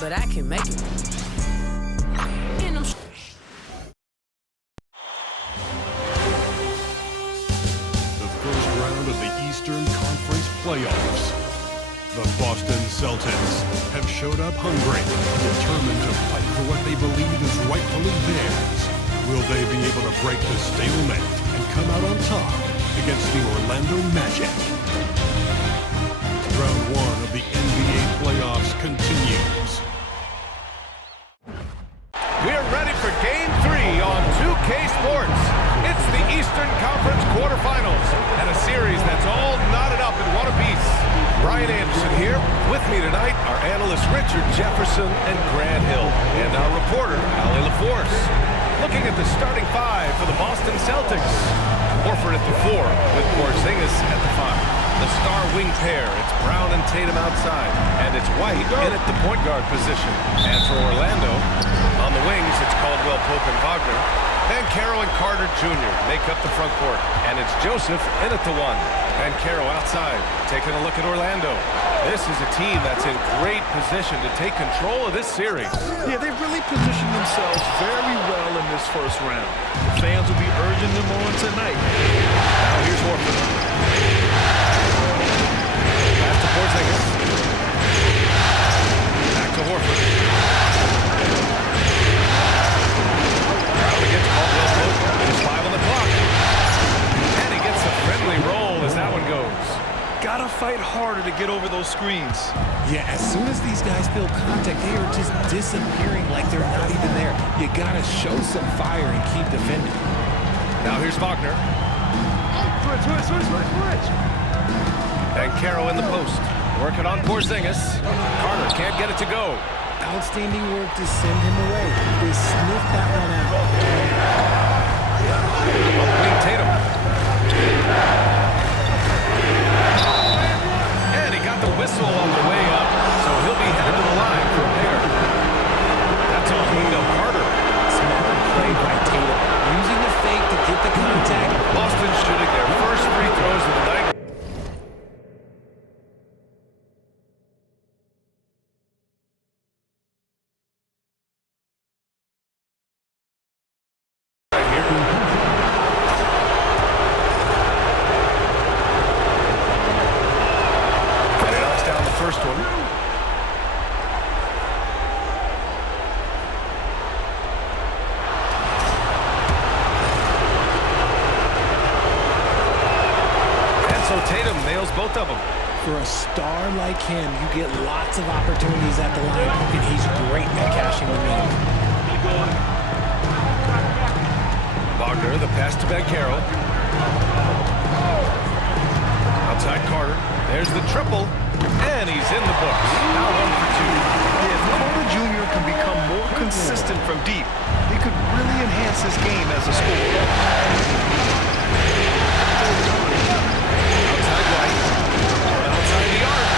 but I can make it. The first round of the Eastern Conference playoffs. The Boston Celtics have showed up hungry, determined to fight for what they believe is rightfully theirs. Will they be able to break the stalemate and come out on top against the Orlando Magic? Round one of the NBA playoffs continues. We're ready for Game 3 on 2K Sports. It's the Eastern Conference quarterfinals and a series that's all knotted up in one apiece. Brian Anderson here. With me tonight are analysts Richard Jefferson and Grant Hill, and our reporter, Ali LaForce. Looking at the starting five for the Boston Celtics. Horford at the 4 with Porzingis at the 5. The star wing pair, it's Brown and Tatum outside, and it's White in at the point guard position. And for Orlando, on the wings, it's Caldwell Pope and Wagner. Banchero and Carter Jr. make up the front court, and it's Joseph in at the 1. Banchero outside, taking a look at Orlando. This is a team that's in great position to take control of this series. Yeah, they've really positioned themselves very well in this first round. The fans will be urging them on tonight. Now here's Horford. Pass to Porzingis. Back to Horford. Brown against Caldwell Pope. There's 5 on the clock. And he gets a friendly roll as that one goes. Gotta fight harder to get over those screens. Yeah, as soon as these guys feel contact, they are just disappearing like they're not even there. You gotta show some fire and keep defending. Now here's Wagner. Switch. Banchero in the post. Working on Porzingis. Carter can't get it to go. Outstanding work to send him away. They sniffed that one out. On the wing, Tatum. And he got the whistle on the way up, so he'll be headed to the line for a pair. That's on Wendell Carter. Smart play by Tatum. Using the fake to get the contact. Boston shooting their first free throws of the night. First one. And so Tatum nails both of them. For a star like him, you get lots of opportunities at the line, and he's great at cashing them in. Wagner, the pass to Banchero. Outside Carter. There's the triple. And he's in the books. Now 1 for 2. If Carter Jr. can become more consistent from deep, he could really enhance his game as a scorer. Outside White. Outside the arc.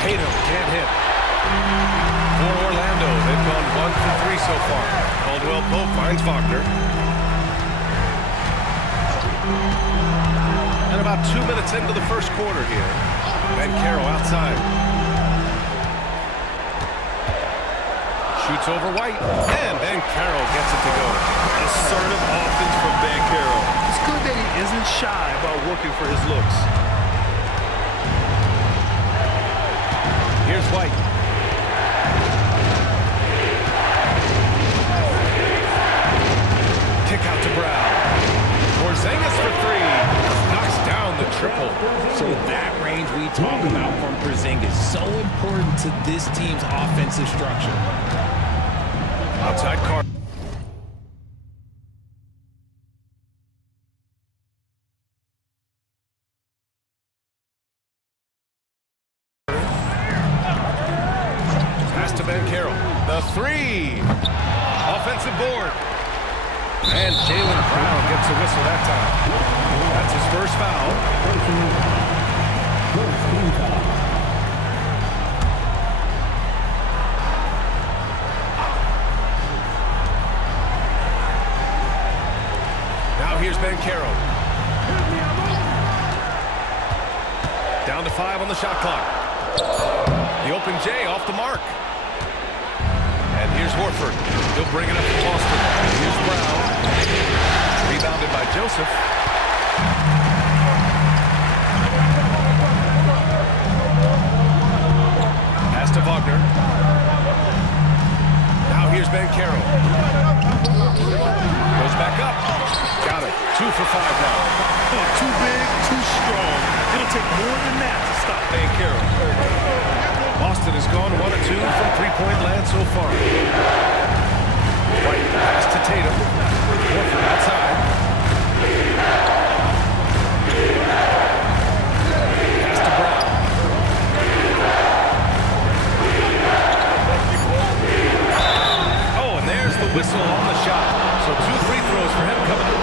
Tatum can't hit. For Orlando, they've gone 1 for 3 so far. Caldwell Pope finds Wagner. And about 2 minutes into the first quarter here. Banchero outside. Shoots over White. And Banchero gets it to go. Assertive offense from Banchero. It's good that he isn't shy about working for his looks. Here's White. Kick out to Brown. Porzingis for 3. Knocks down the triple. So that range we talk about from Porzingis, so important to this team's offensive structure. Outside Carter. Pass to Banchero. The 3. Offensive board. And Jaylen Brown gets a whistle that time. That's his first foul. Now here's Banchero. Down to 5 on the shot clock. The open J off the mark. Horford. He'll bring it up to Boston. Here's Brown. Rebounded by Joseph. Pass to Wagner. Now here's Banchero. Goes back up. Got it. 2 for 5 now. Too big, too strong. It'll take more than that to stop Banchero. Boston has gone 1 of 2 from three-point land so far. White pass to Tatum. Horford outside. Pass to Brown. Oh, and there's the whistle on the shot. So 2 free throws for him coming up.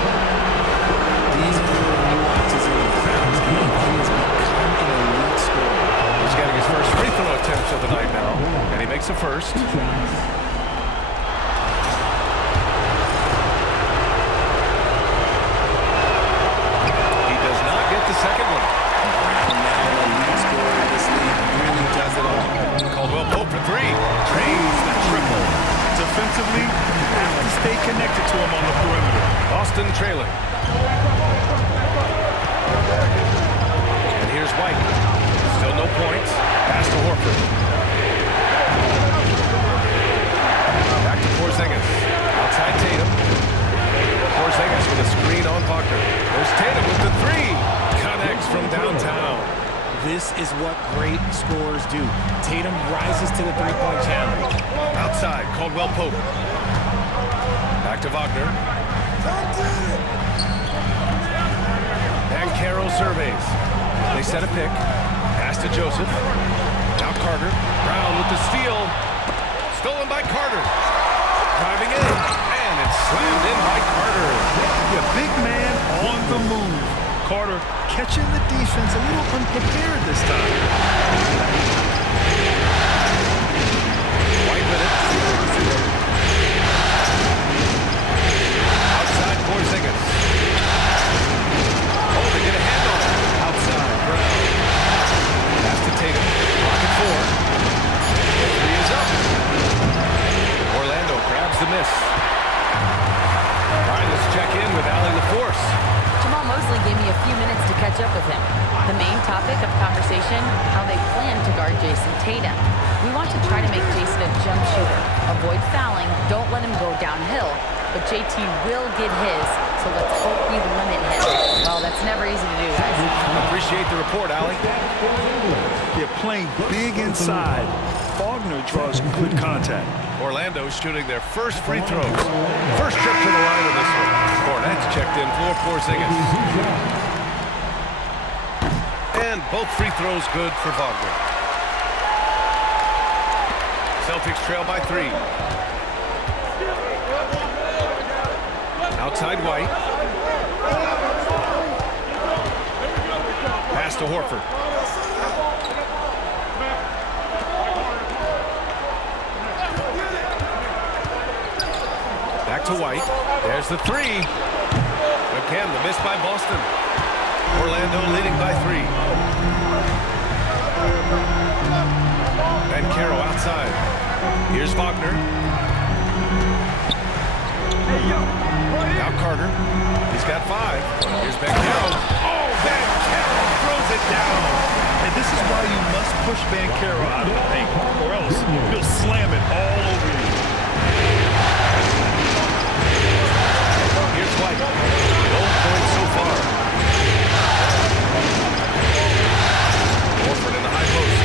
These little nuances in the Browns game, he has become an elite scorer. He's getting his first free throw attempt of the night now, and he makes the first. He does not get the second one. Brown now an elite scorer in this league, really does it all. Caldwell Pope for 3. Drains the triple. Defensively, you have to stay connected to him on the perimeter. Boston trailing. And here's White. Still no points. Pass to Horford. Back to Porzingis. Outside Tatum. Porzingis with a screen on Wagner. There's Tatum with the 3. Connects from downtown. This is what great scorers do. Tatum rises to the three-point challenge. Outside, Caldwell Pope. Back to Wagner. Banchero surveys. They set a pick. Pass to Joseph. Now Carter. Brown with the steal. Stolen by Carter. Driving in. And it's slammed in by Carter. Yeah, big man on the move. Carter catching the defense a little unprepared this time. White with it. Outside Porzingis. Oh, they get a hand on it. Outside, Brown. Pass to Tatum. Pocket 4. The 3 is up. Orlando grabs the miss. All right, let's check in with Allie LaForce. Jamal Mosley gave me a few minutes to catch up with him. The main topic of conversation, how they plan to guard Jason Tatum. We want to try to make Jason a jump shooter. Avoid fouling, don't let him go downhill. But JT will get his, so let's hope we limit him. Well, that's never easy to do, guys. Appreciate the report, Allie. They're playing big inside. Wagner draws good contact. Orlando shooting their first free throws. First trip to the line of this one. Cornette's checked in for Porzingis. And both free throws good for Wagner. Celtics trail by 3. Outside White. Pass to Horford. Back to White. There's the 3. Again, the miss by Boston. Orlando leading by 3. Banchero outside. Here's Wagner. Now Carter. He's got 5. Here's Banchero. Oh, Banchero throws it down. And this is why you must push Banchero out of the paint, or else he'll slam it all over you. Here's White. No points so far. Horford in the high post.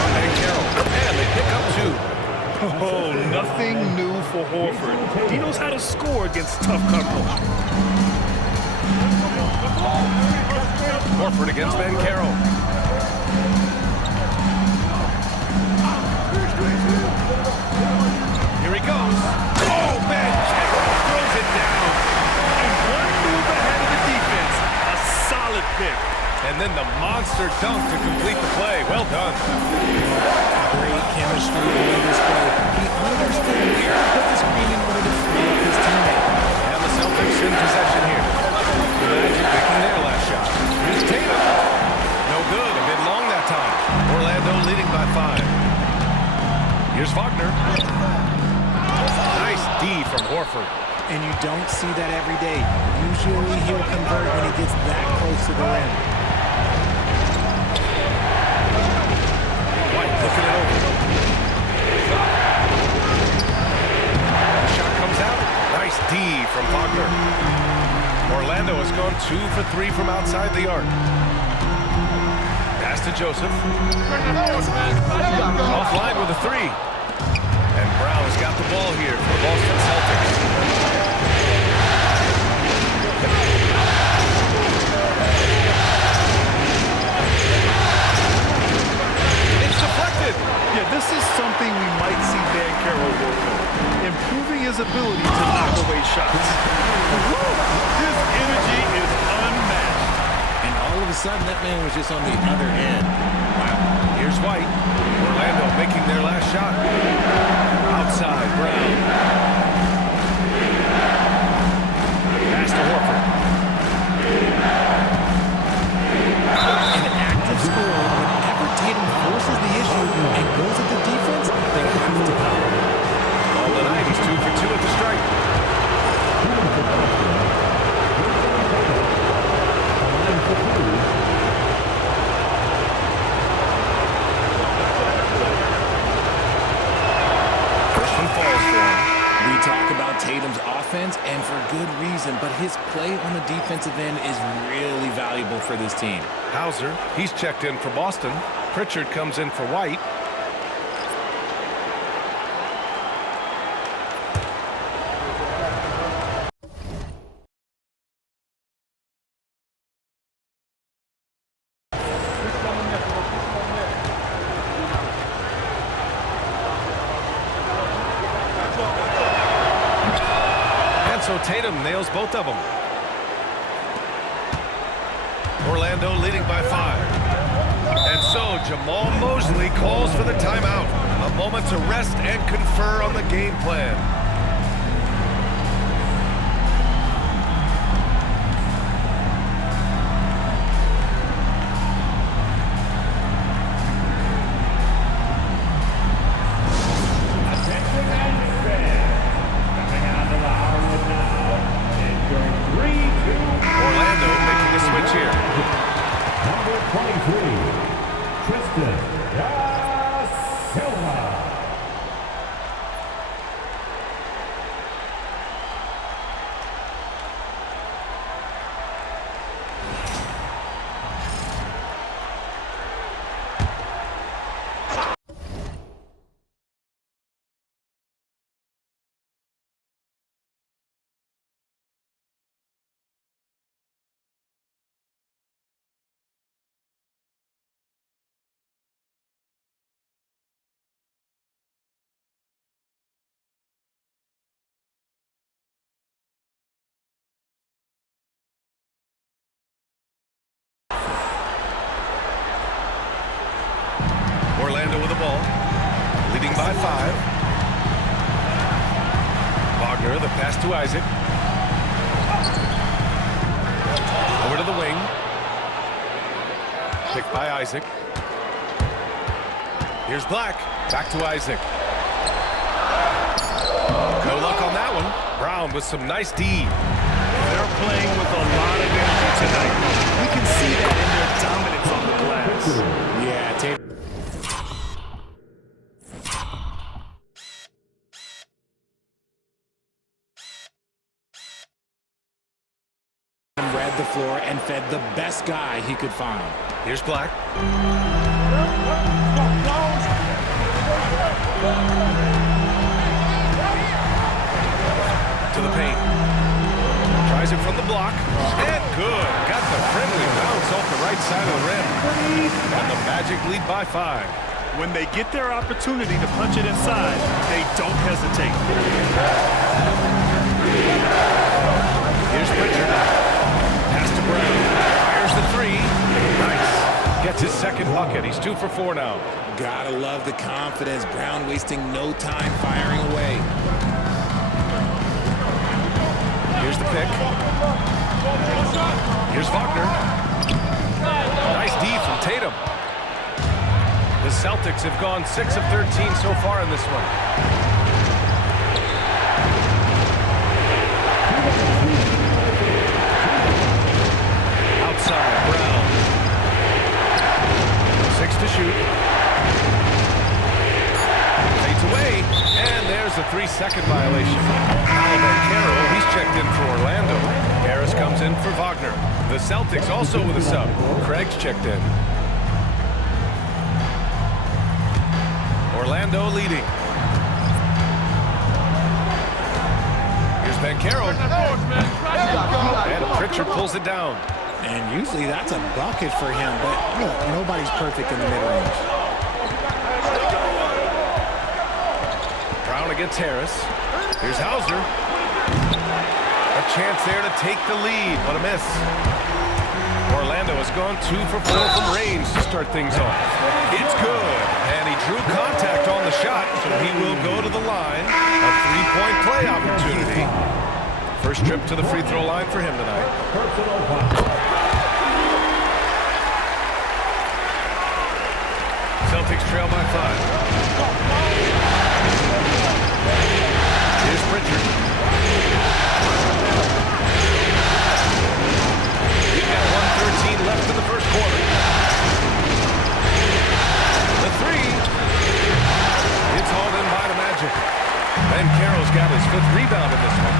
On Banchero. And they pick up 2. Oh, nothing new for Horford. He knows how to score against tough coverage. Horford against Banchero. Here he goes. Oh, Banchero throws it down. And one move ahead of the defense. A solid pick. And then the monster dunk to complete the play. Well done. Great chemistry on display. He understood where to put the screen in order to free up his teammate. And the Celtics in possession here. The Magic picking their last shot. Here's Tatum. No good. A bit long that time. Orlando leading by 5. Here's Wagner. D from Horford. And you don't see that every day. Usually he'll convert when he gets that close to the rim. White looking it over. Shot comes out. Nice D from Wagner. Orlando has gone 2 for 3 from outside the arc. Pass to Joseph. Offline with a 3. And Brown has got the ball here for the Boston Celtics. It's deflected. Yeah, this is something we might see Dan Carroll work on, improving his ability to knock away shots. His energy is unmatched. And all of a sudden, that man was just on the other end. Wow. Here's White. Orlando making their last shot. Outside, Brown. Pass to Horford. An active scorer, whenever Tatum forces the issue and goes at the defense, they have to cover. All the night, he's 2 for 2 at the strike. First one falls for him. We talk about Tatum's offense, and for good reason, but his play on the defensive end is really valuable for this team. Hauser, he's checked in for Boston. Pritchard comes in for White. And so Tatum nails both of them. Orlando leading by 5. And so Jamal Mosley calls for the timeout. A moment to rest and confer on the game plan. Orlando making a switch here. Number 23, Tristan da Silva. Orlando with the ball, leading by 5. Wagner, the pass to Isaac. Over to the wing. Picked by Isaac. Here's Black. Back to Isaac. No luck on that one. Brown with some nice D. They're playing with a lot of energy tonight. We can see that in their dominance on the glass. Yeah, Tatum read the floor and fed the best guy he could find. Here's Black. To the paint. Tries it from the block. And good. Got the friendly bounce off the right side of the rim. And the Magic lead by 5. When they get their opportunity to punch it inside, they don't hesitate. Here's Pritchard. Pass to Brown. Fires the 3. Nice. Gets his second bucket. He's 2 for 4 now. Gotta love the confidence. Brown wasting no time firing away. Here's the pick. Here's Wagner. Nice D from Tatum. The Celtics have gone 6 of 13 so far in this one. There's a 3-second violation. Banchero, he's checked in for Orlando. Harris comes in for Wagner. The Celtics also with a sub. Craig's checked in. Orlando leading. Here's Banchero. And Pritchard pulls it down. And usually that's a bucket for him, but look, nobody's perfect in the mid-range. Brown against Harris. Here's Hauser. A chance there to take the lead, but a miss. Orlando has gone 2 for 4 from range to start things off. It's good, and he drew contact on the shot, so he will go to the line. A 3-point play opportunity. First trip to the free throw line for him tonight. Celtics trail by 5. Here's Pritchard. We've got 1:13 left in the first quarter. The 3. It's hauled in by the Magic. Banchero's got his 5th rebound in this one.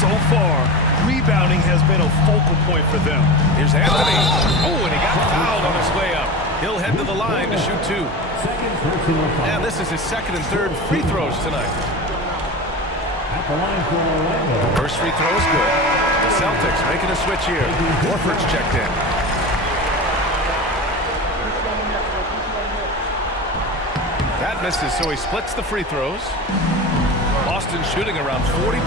So far, rebounding has been a focal point for them. Here's Anthony. Oh, and he got fouled on his way up. He'll head to the line to shoot 2. And this is his 2nd and 3rd free throws tonight. At the line for Orlando. First free throw is good. The Celtics making a switch here. Horford's checked in. That misses, so he splits the free throws. Boston shooting around 40%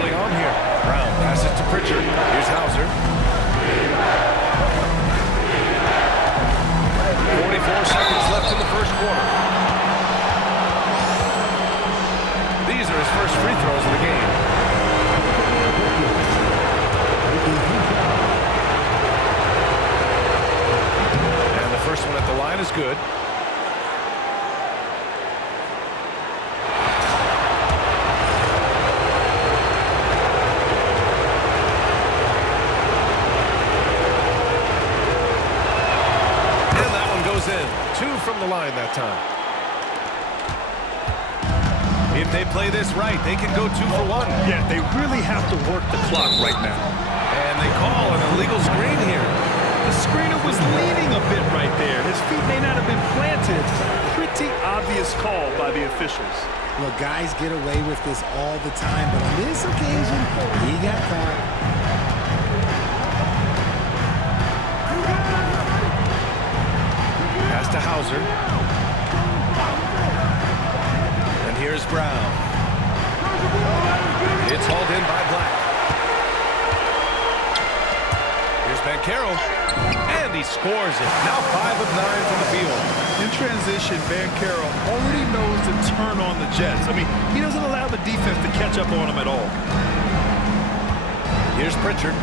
early on here. Brown passes to Pritchard. Here's Hauser. 44 seconds left in the first quarter. These are his first free throws of the game. And the first one at the line is good. In. 2 from the line that time. If they play this right, they can go 2 for 1. Yeah, they really have to work the clock right now. And they call an illegal screen here. The screener was leaning a bit right there. His feet may not have been planted. Pretty obvious call by the officials. Look, guys get away with this all the time, but on this occasion, he got caught. To Hauser. And here's Brown. It's hauled in by Black. Here's Banchero. And he scores it. Now 5 of 9 from the field. In transition, Banchero already knows to turn on the Jets. I mean, he doesn't allow the defense to catch up on him at all. Here's Pritchard.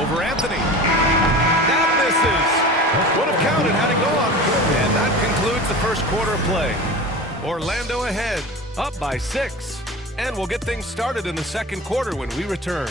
Over Anthony. That misses. Would have counted had it gone. And that concludes the first quarter of play. Orlando ahead, up by 6. And we'll get things started in the second quarter when we return.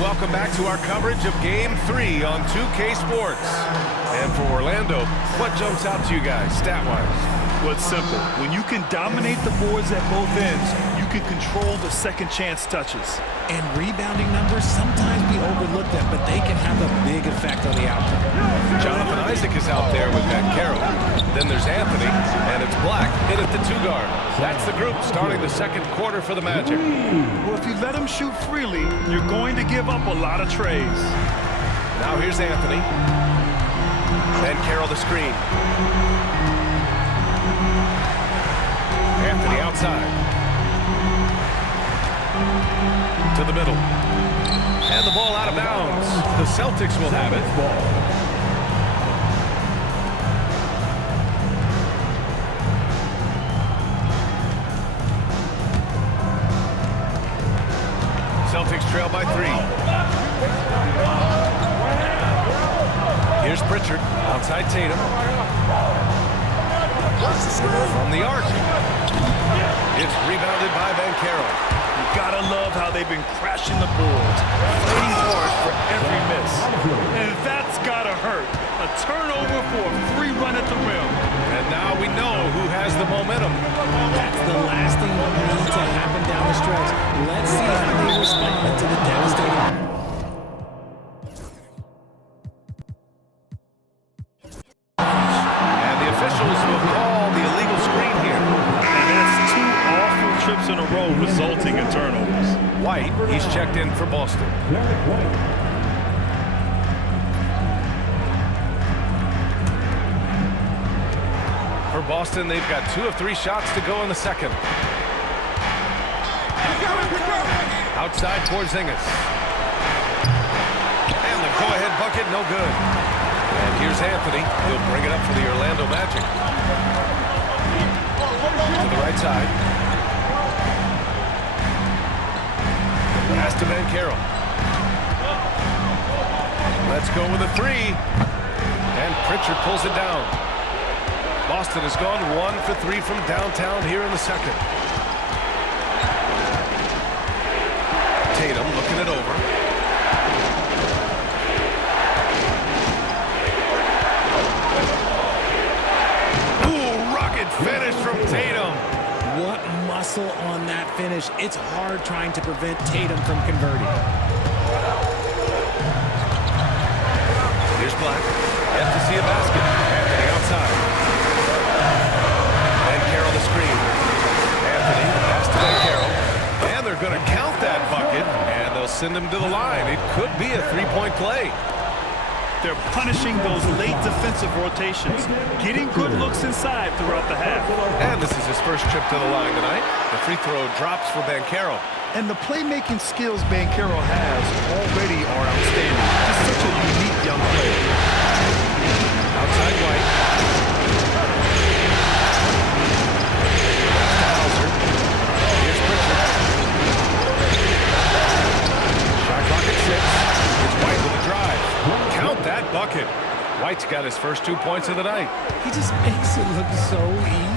Welcome back to our coverage of Game 3 on 2K Sports. And for Orlando, what jumps out to you guys, stat-wise? Well, it's simple. When you can dominate the boards at both ends, you can control the second chance touches. And rebounding numbers sometimes be overlooked at, but they can have a big effect on the outcome. Jonathan Isaac is out there with Banchero. Then there's Anthony, and it's Black in at the 2-guard. That's the group starting the second quarter for the Magic. Well, if you let them shoot freely, you're going to give up a lot of trays. Now here's Anthony. Banchero the screen. Anthony outside. To the middle. And the ball out of bounds. The Celtics will have it. Celtics trail by 3. Here's Pritchard, outside Tatum. From the arc. It's rebounded by Banchero. You gotta love how they've been crashing the boards, fighting hard for every miss. And that's gotta hurt. A turnover for a free run at the rim. And now we know who has the momentum. That's the last thing we need to happen down the stretch. Let's see how they respond to the devastating. And the officials will call the illegal screen here. And that's 2 awful trips in a row resulting in turnovers. White, he's checked in for Boston. Derek White. For Boston, they've got 2 of 3 shots to go in the second. Outside Porzingis. And the go-ahead bucket, no good. And here's Anthony. He'll bring it up for the Orlando Magic. To the right side. Pass to Banchero. Let's go with a 3. And Pritchard pulls it down. Boston has gone 1 for 3 from downtown here in the second. Tatum looking it over. Ooh, rugged finish from Tatum. What muscle on that finish. It's hard trying to prevent Tatum from converting. Here's Black. Yet to see a basket. Anthony outside. Banchero the screen. Anthony pass to Banchero. And they're going to count that bucket. And they'll send him to the line. It could be a 3-point play. They're punishing those late defensive rotations, getting good looks inside throughout the half. And this is his first trip to the line tonight. The free throw drops for Banchero. And the playmaking skills Banchero has already are outstanding. Just such a unique young player. Outside White. Pass to Hauser. Here's Pritchard. Shot clock at 6. It's White with a drive. Count that bucket. White's got his first 2 points of the night. He just makes it look so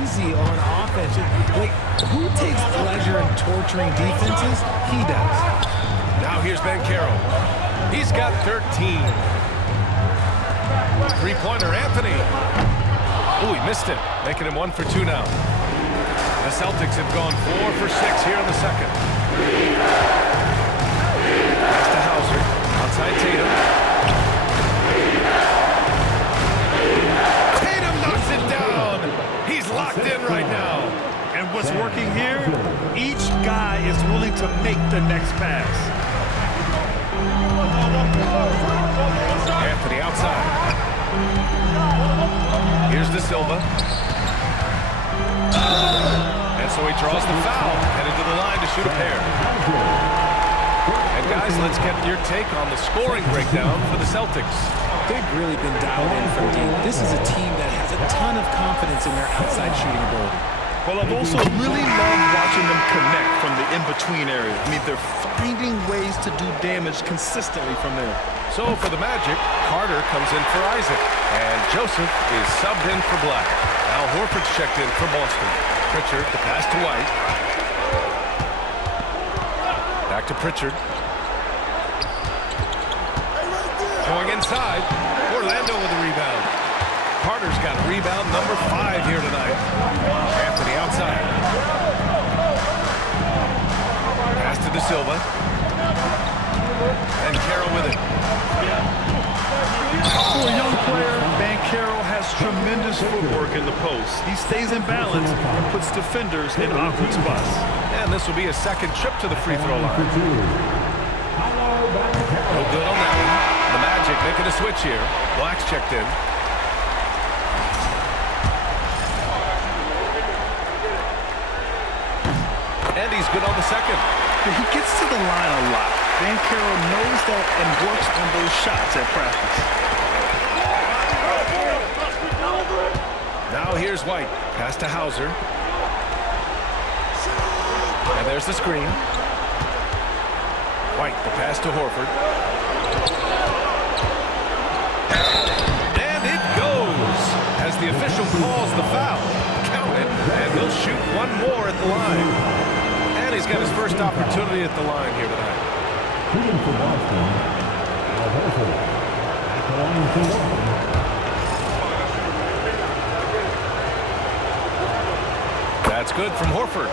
easy on offense. Like, who takes pleasure in torturing defenses? He does. Now here's Banchero. He's got 13. Three-pointer, Anthony. Oh, he missed it. Making him 1 for 2 now. The Celtics have gone 4 for 6 here in the second. Pass to Hauser. Outside Tatum. Tatum knocks it down. He's locked in right now. And what's working here? Each guy is willing to make the next pass. Anthony outside. Here's De Silva. And so he draws the foul. Headed to the line to shoot a pair. And guys, let's get your take on the scoring breakdown for the Celtics. They've really been dialed in from deep. This is a team that has a ton of confidence in their outside shooting ability. Well, I've also really loved watching them connect from the in-between area. I mean, they're finding ways to do damage consistently from there. So for the Magic, Carter comes in for Isaac. And Joseph is subbed in for Black. Al Horford's checked in for Boston. Pritchard, the pass to White. Back to Pritchard. Going inside. Orlando with a rebound. Carter's got rebound number 5 here tonight. Anthony outside. Pass to De Silva. And Carroll with it. For a young player, Banchero has tremendous footwork in the post. He stays in balance and puts defenders in awkward spots. And this will be a second trip to the free throw line. No good on that one. The Magic making a switch here. Black's checked in. And he's good on the second. He gets to the line a lot. Banchero knows that and works on those shots at practice. Now here's White. Pass to Hauser. And there's the screen. White, the pass to Horford. official calls the foul. Count it, and he'll shoot one more at the line. And he's got his first opportunity at the line here tonight. Shooting for Boston, Al Horford. At the line for Boston. That's good from Horford.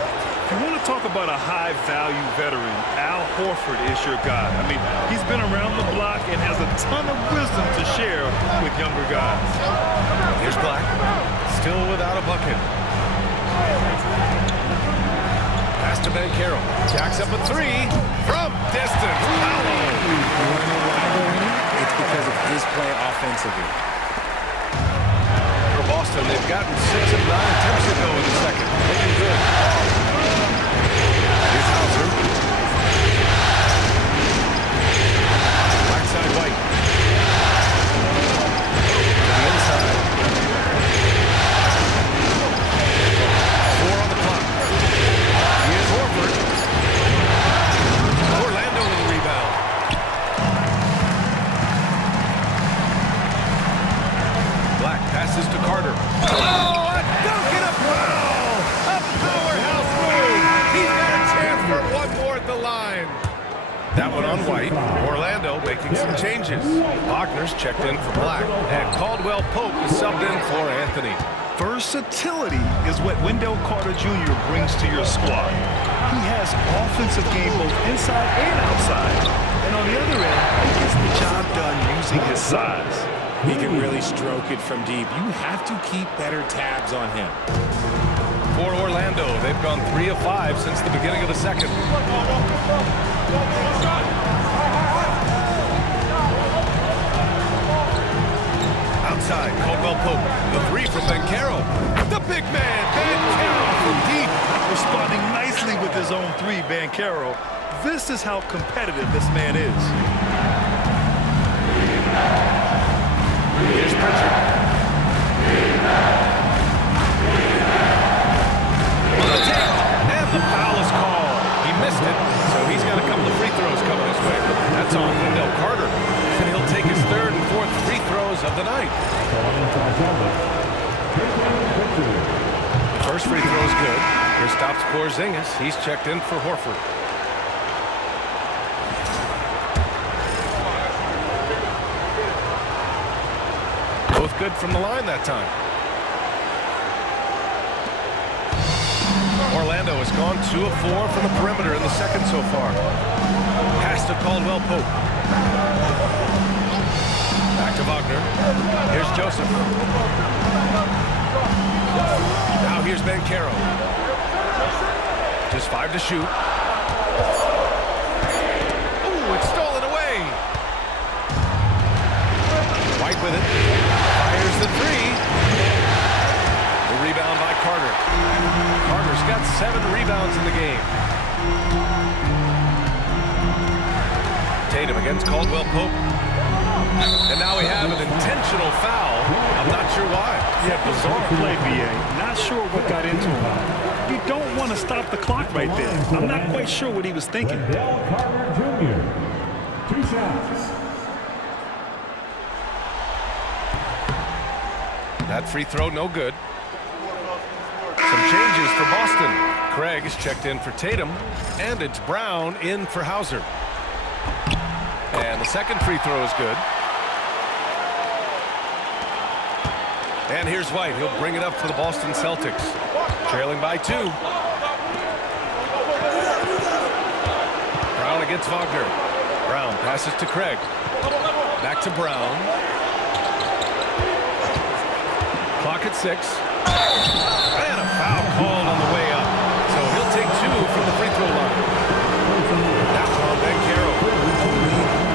If you want to talk about a high-value veteran, Al Horford is your guy. I mean, he's been around the block and has a ton of wisdom to share with younger guys. Here's Black, still without a bucket. Pass to Banchero. Jacks up a three from distance. You want to know why they're winning? It's because of his play offensively. For Boston, they've gotten 6 of 9 attempts to go in the second. Looking good. Here's Hauser. Backside White. To the inside. 4 on the clock. Here's Horford. Orlando with the rebound. Black passes to Carter. Oh, a dunk and a foul! A powerhouse move! He's got a chance for one more at the line. That one on White. Orlando making some changes. Wagner's checked in for Black. And Caldwell Pope is subbed in for Anthony. Versatility is what Wendell Carter Jr. brings to your squad. He has offensive game both inside and outside. And on the other end, he gets the job done using his size. He can really stroke it from deep. You have to keep better tabs on him. For Orlando, they've gone 3 of 5 since the beginning of the second. Outside, Caldwell Pope. The 3 from Banchero. The big man, Banchero from deep. Responding nicely with his own 3, Banchero. This is how competitive this man is. Here's Pritchard. On the take, and the foul is called. He missed it, so he's got a couple of free throws coming his way. That's on Wendell Carter, and he'll take his 3rd and 4th free throws of the night. First free throw is good. Here stops Porzingis. He's checked in for Horford. Both good from the line that time. Orlando has gone 2 of 4 from the perimeter in the second so far. Pass to Caldwell Pope. Back to Wagner. Here's Joseph. Now here's Banchero. Just 5 to shoot. Ooh, it's stolen away. White with it. Fires the 3. The rebound by Carter. Carter's got 7 rebounds in the game. Tatum against Caldwell Pope. And now we have an intentional foul. I'm not sure why. Yeah, bizarre play, B.A. Not sure what got into him. You don't want to stop the clock right there. I'm not quite sure what he was thinking. Wendell Carter Jr. 2 shots. That free throw, no good. Some changes for Boston. Craig is checked in for Tatum, and it's Brown in for Hauser. And the second free throw is good. And here's White. He'll bring it up for the Boston Celtics. Trailing by 2. Brown against Wagner. Brown passes to Craig. Back to Brown. Clock at 6. And a foul called on the way up. So he'll take 2 from the free throw line. That one on Banchero.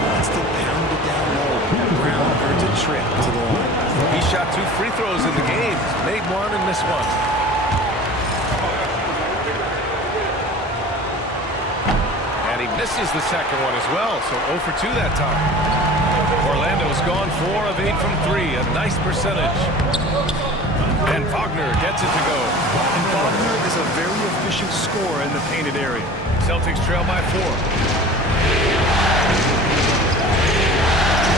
Wants to pound it down low. Brown earns a trip to the line. He shot 2 free throws in the game. Made 1 and missed 1. And he misses the second one as well. So 0 for 2 that time. Orlando's gone 4 of 8 from 3. A nice percentage. And Wagner gets it to go. And Wagner is a very efficient scorer in the painted area. Celtics trail by 4.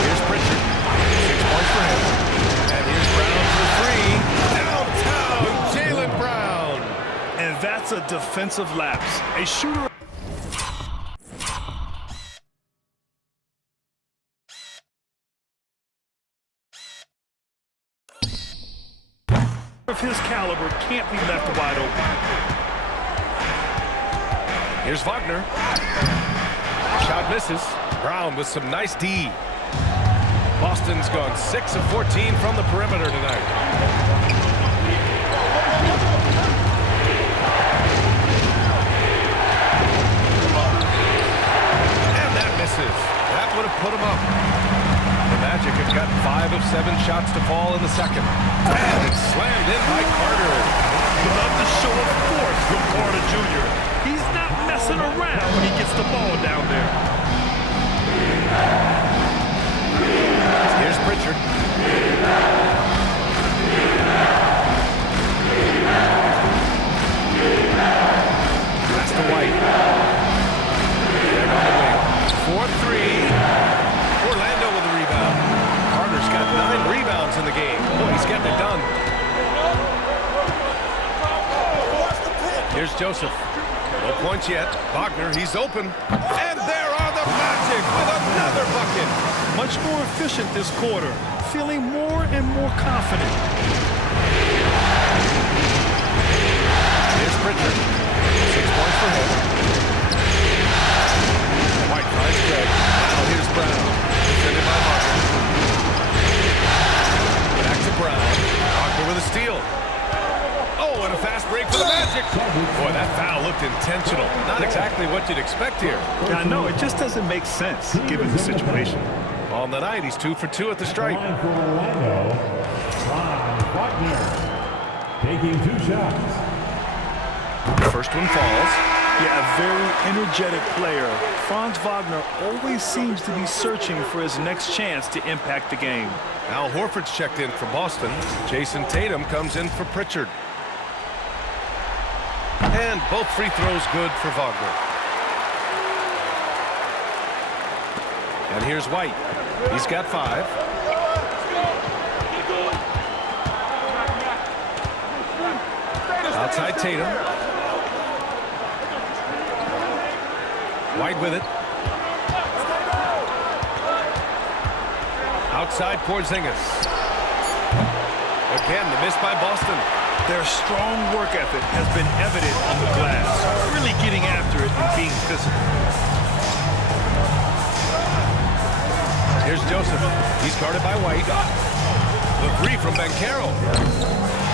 Here's Pritchard. 6 points for him. And here's Brown for 3. defensive lapse. A shooter of his caliber can't be left wide open. Here's Wagner. Shot misses. Brown with some nice D. Boston's gone 6 of 14 from the perimeter tonight. And that misses. That would have put him up. The Magic have got 5 of 7 shots to fall in the second. And it's slammed in by Carter. Another show of force from Carter Jr. He's not messing around when he gets the ball down there. Here's Pritchard. Pass to White. Greg on the wing. 4-3. Orlando with the rebound. Carter's got 9 rebounds in the game. Boy, he's getting it done. Here's Joseph. No points yet. Wagner, he's open. And there are the Magic with another bucket. Much more efficient this quarter, feeling more and more confident. Here's Pritchard. 6 points for him. White finds Greg. Now here's Brown. Defended by Wagner. Back to Brown. Wagner with a steal. Oh, and a fast break for the Magic. Boy, that foul looked intentional. Not exactly what you'd expect here. I know, it just doesn't make sense given the situation. On the night, he's 2 for 2 at the stripe. Line for Orlando, Franz Wagner, taking 2 shots. First one falls. Yeah, a very energetic player. Franz Wagner always seems to be searching for his next chance to impact the game. Al Horford's checked in for Boston. Jason Tatum comes in for Pritchard. And both free throws good for Wagner. And here's White. He's got 5. Outside Tatum. White with it. Outside Porzingis. Again, the miss by Boston. Their strong work ethic has been evident on the glass, really getting after it and being physical. Here's Joseph. He's guarded by White. The 3 from Banchero.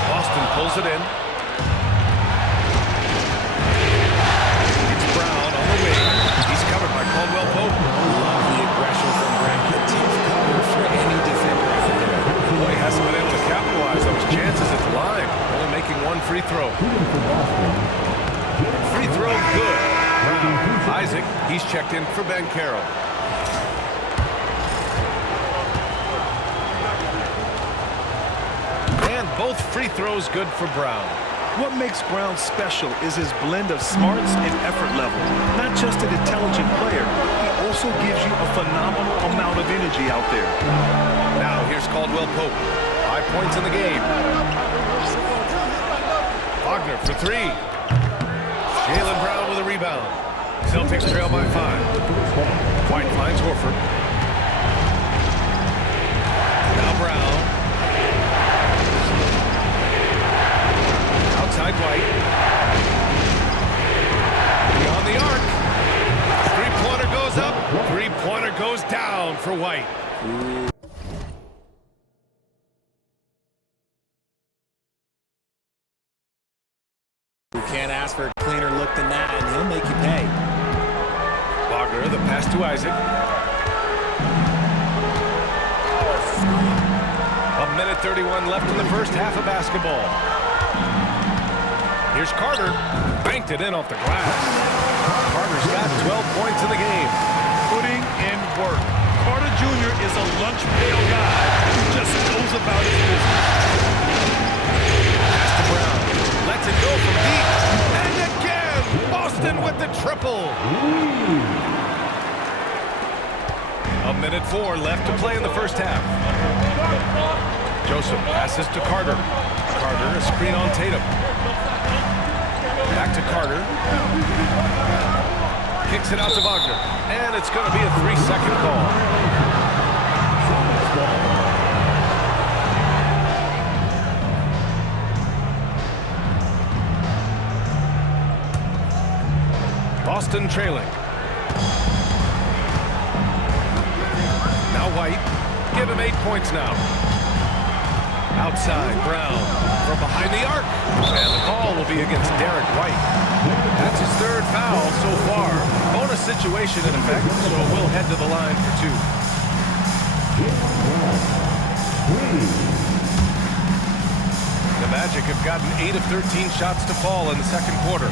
Boston pulls it in. It's Brown on the wing. He's covered by Caldwell Pope. Love the aggression from Brown. A tough cover for any defender out there. Boy, he hasn't been able to capitalize on his chances at the line. Only making 1 free throw. Free throw good. Brown. Isaac, he's checked in for Banchero. And both free throws good for Brown. What makes Brown special is his blend of smarts and effort level. Not just an intelligent player, he also gives you a phenomenal amount of energy out there. Now here's Caldwell Pope. 5 points in the game. Wagner for 3. Jaylen Brown with a rebound. Celtics trail by 5. White finds Horford. Now Brown. Outside White. Beyond the arc. 3-pointer goes up. 3-pointer goes down for White. You can't ask for a cleaner look than that, and he'll make you pay. Wagner, the pass to Isaac. 1:31 left in the first half of basketball. Here's Carter. Banked it in off the glass. Carter's got 12 points in the game. Putting in work. Carter Jr. is a lunch pail guy who just goes about his business. Pass to Brown. Lets it go from deep. And again, Boston with the triple. 1:04 left to play in the first half. Joseph passes to Carter. Carter, a screen on Tatum. Back to Carter. Kicks it out to Wagner. And it's going to be a 3-second call. Boston trailing. Now White. Give him 8 points now. Outside, Brown from behind the arc. And the call will be against Derek White. That's his 3rd foul so far. Bonus situation in effect, so we'll head to the line for 2. The Magic have gotten 8 of 13 shots to fall in the 2nd quarter.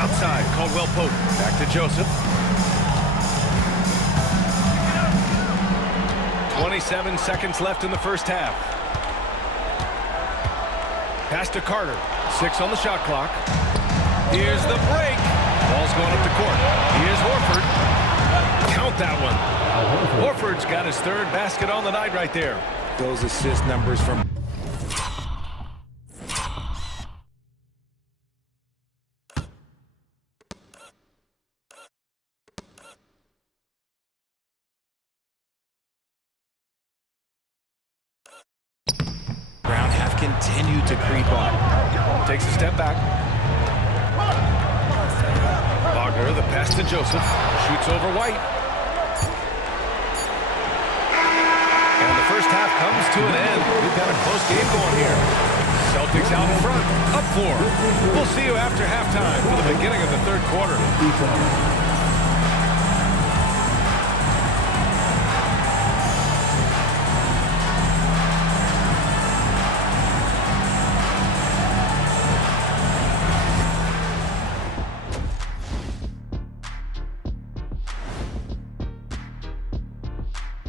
Outside, Caldwell Pope. Back to Joseph. 27 seconds left in the first half. Pass to Carter. 6 on the shot clock. Here's the break. Ball's going up the court. Here's Horford. Count that one. Horford's got his 3rd basket on the night right there. Those assist numbers from... Brown have continued to creep up. Takes a step back. Wagner, the pass to Joseph. Shoots over White. And the first half comes to an end. We've got a close game going here. Celtics out in front. Up 4. We'll see you after halftime for the beginning of the 3rd quarter.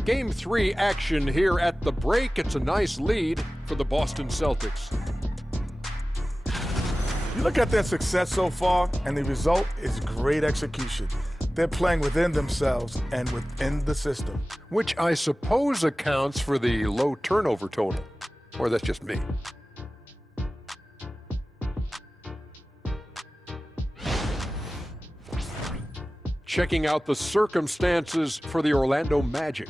Game 3 action here at the break. It's a nice lead for the Boston Celtics. You look at their success so far, and the result is great execution. They're playing within themselves and within the system. Which I suppose accounts for the low turnover total. Or that's just me. Checking out the circumstances for the Orlando Magic.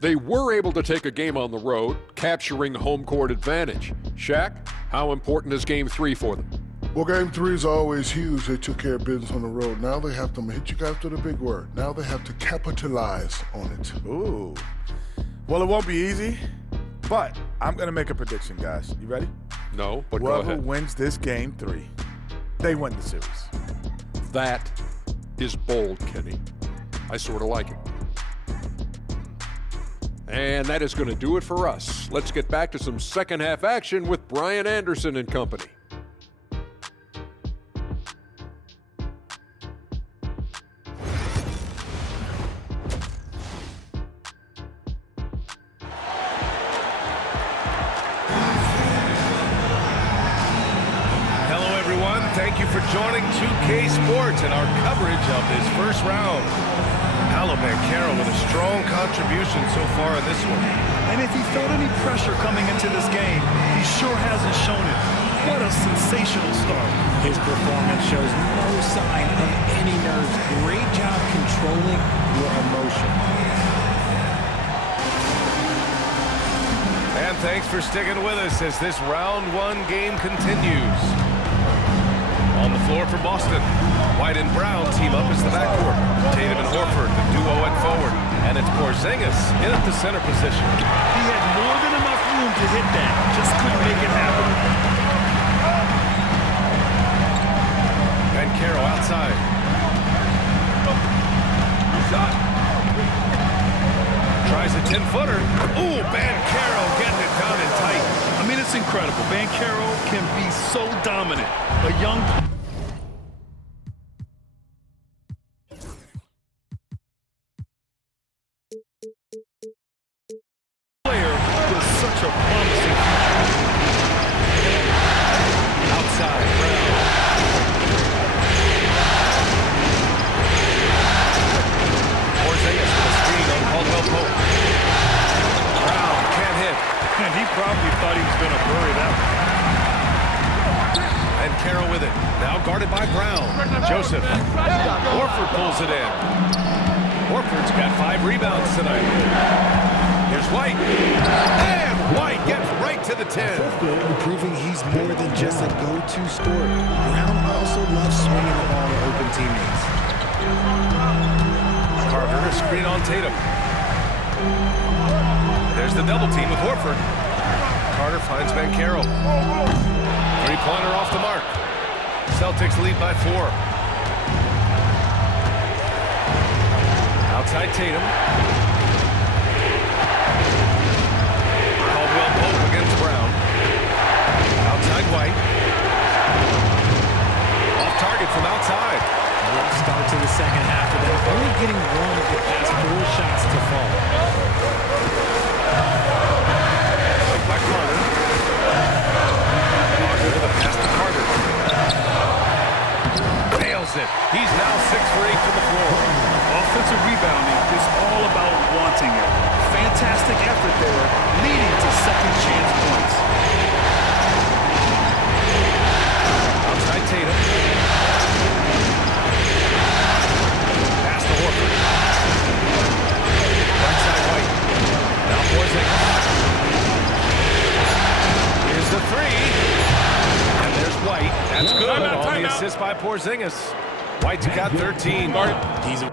They were able to take a game on the road, capturing home court advantage. Shaq, how important is Game 3 for them? Well, Game 3 is always huge. They took care of business on the road. Now they have to hit you guys with a big word. Now they have to capitalize on it. Ooh. Well, it won't be easy, but I'm going to make a prediction, guys. You ready? No, but go Whoever ahead. wins this Game 3, they win the series. That is bold, Kenny. I sort of like it. And that is going to do it for us. Let's get back to some second half action with Brian Anderson and company. Hello, everyone. Thank you for joining 2K Sports and our coverage of this first round. Paolo Banchero with a strong contribution so far in this one. And if he felt any pressure coming into this game, he sure hasn't shown it. What a sensational start. His performance shows no sign of any nerves. Great job controlling your emotion. And thanks for sticking with us as this round 1 game continues. On the floor for Boston, White and Brown team up as the backcourt. Tatum and Horford, the duo at forward. And it's Porzingis in at the center position. He had more than enough room to hit that. Just couldn't make it happen. Banchero outside. Tries a 10-footer. Ooh, Banchero getting it done and tight. I mean, it's incredible. Banchero can be so dominant. A young player with such a promising future. Outside, Brown. Porzingis with a screen on Caldwell Pope. Brown can't hit. And he probably thought he was going to bury that one. Carroll with it. Now guarded by Brown. Joseph. Horford pulls it in. Horford's got 5 rebounds tonight. Here's White. And White gets right to the 10. Proving he's more than just a go-to scorer. Brown also loves swinging the ball to open teammates. Carter, a screen on Tatum. There's the double team with Horford. Carter finds Banchero. Three-pointer off the mark. Celtics lead by 4. Outside Tatum. Caldwell Pope against Brown. Outside White. Off target from outside. Rough start to the second half of them. Only getting 1 of the past 4 shots to fall. By Carter. Carter with a pass to Carter. Fails it. He's now 6 for 8 from the floor. Offensive rebounding is all about wanting it. Fantastic effort there, leading to second chance points. Outside Tatum. Pass to Horford. Right side White. Now Porzingis. Here's the 3. And there's White. That's good on the assist by Porzingis. White's got 13. He's a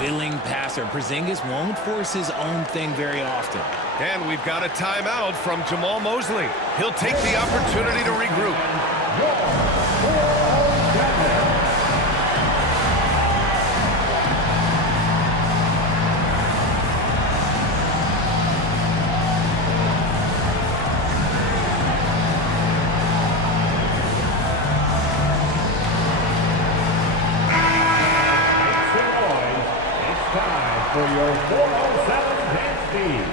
willing passer. Porzingis won't force his own thing very often. And we've got a timeout from Jamal Mosley. He'll take the opportunity to regroup. For your 407 dance team.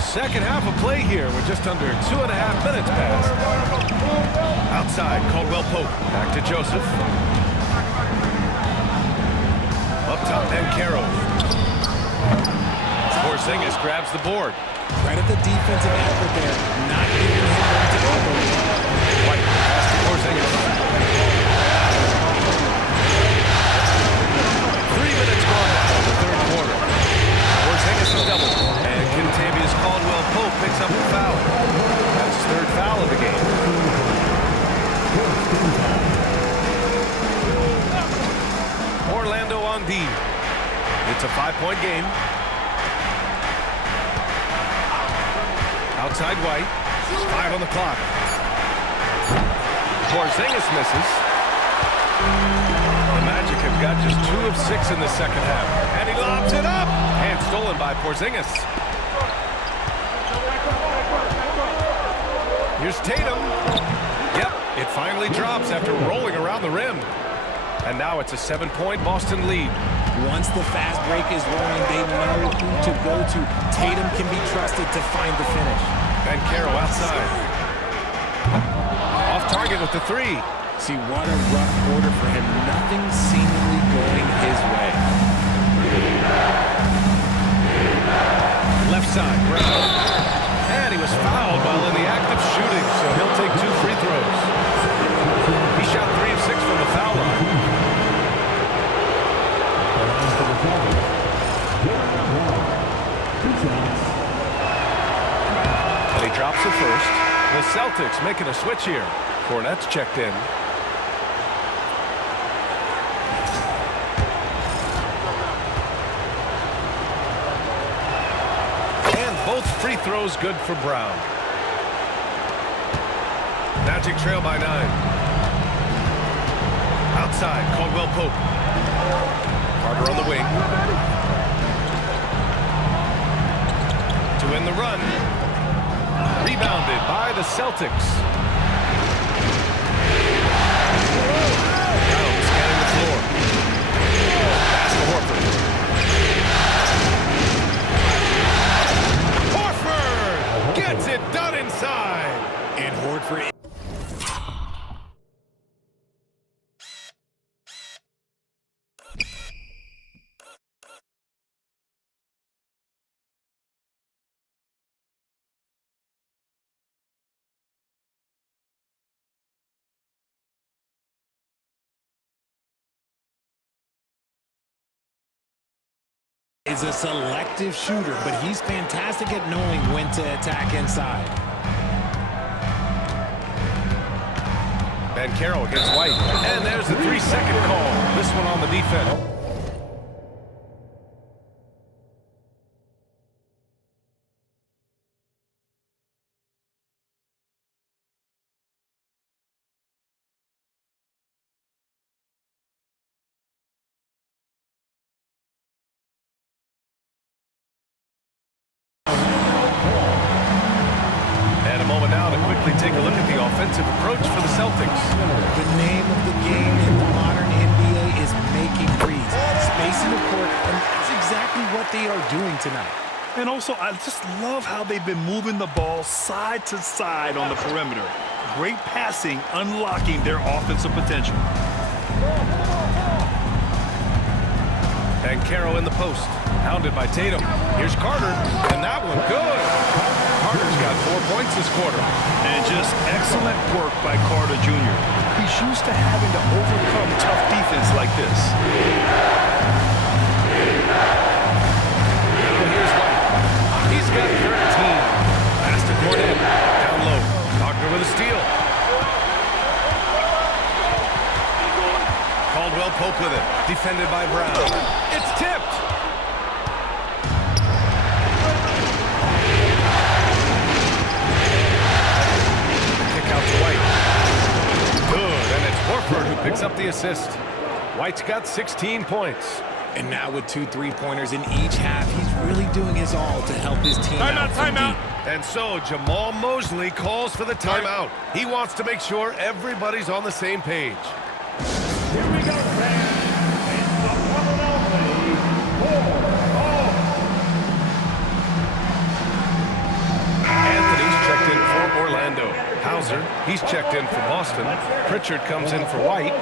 Second half of play here with just under 2.5 minutes passed. Outside, Caldwell Pope. Back to Joseph. Up top, Banchero. Porzingis grabs the board. Credit the defensive effort there, not giving him room to operate. White pass to Porzingis. 3 minutes gone now in the third quarter. Porzingis is doubled, and Kentavious Caldwell Pope picks up a foul. That's his 3rd foul of the game. Orlando on D. It's a 5-point game. Outside White. 5 on the clock. Porzingis misses. The Magic have got just 2 of 6 in the second half. And he lobs it up. And stolen by Porzingis. Here's Tatum. Yep, it finally drops after rolling around the rim. And now it's a 7-point Boston lead. Once the fast break is rolling, they know who to go to. Tatum can be trusted to find the finish. Banchero outside. Off target with the 3. See, what a rough quarter for him. Nothing seemingly going his way. Left side, Brown. And he was fouled while in the act of shooting, so he'll take 2 free throws. He shot 3 of 6 from the foul line. And he drops it first. The Celtics making a switch here. Cornette's checked in. Free throw's good for Brown. Magic trail by 9. Outside, Caldwell Pope. Carter on the wing. To win the run. Rebounded by the Celtics. Brown scanning the floor. Pass to Horford. Horford gets it done inside. And Horford. Is a selective shooter, but he's fantastic at knowing when to attack inside. Banchero against White. And there's the 3-second call. This one on the defense. And a moment now to quickly take a look at the offensive approach for the Celtics. The name of the game in the modern NBA is making threes, spacing the court, and that's exactly what they are doing tonight. And also, I just love how they've been moving the ball side to side on the perimeter. Great passing, unlocking their offensive potential. Banchero in the post, hounded by Tatum. Here's Carter, and that one good. Carter's got 4 points this quarter. And just excellent work by Carter Jr. He's used to having to overcome tough defense like this. Now here's White. He's got 13. Pass to Cornet. Down low. Wagner with a steal. Caldwell Pope with it. Defended by Brown. It's tipped. Kick out to White. Good, and it's Horford who picks up the assist. White's got 16 points. And now with 2 3-pointers in each half, he's really doing his all to help his team out. Timeout. And so Jamal Mosley calls for the timeout. He wants to make sure everybody's on the same page. Here we go, fans. It's the Philadelphia Warriors. Anthony's checked in for Orlando. Hauser, he's checked in for Boston. Pritchard comes in for White.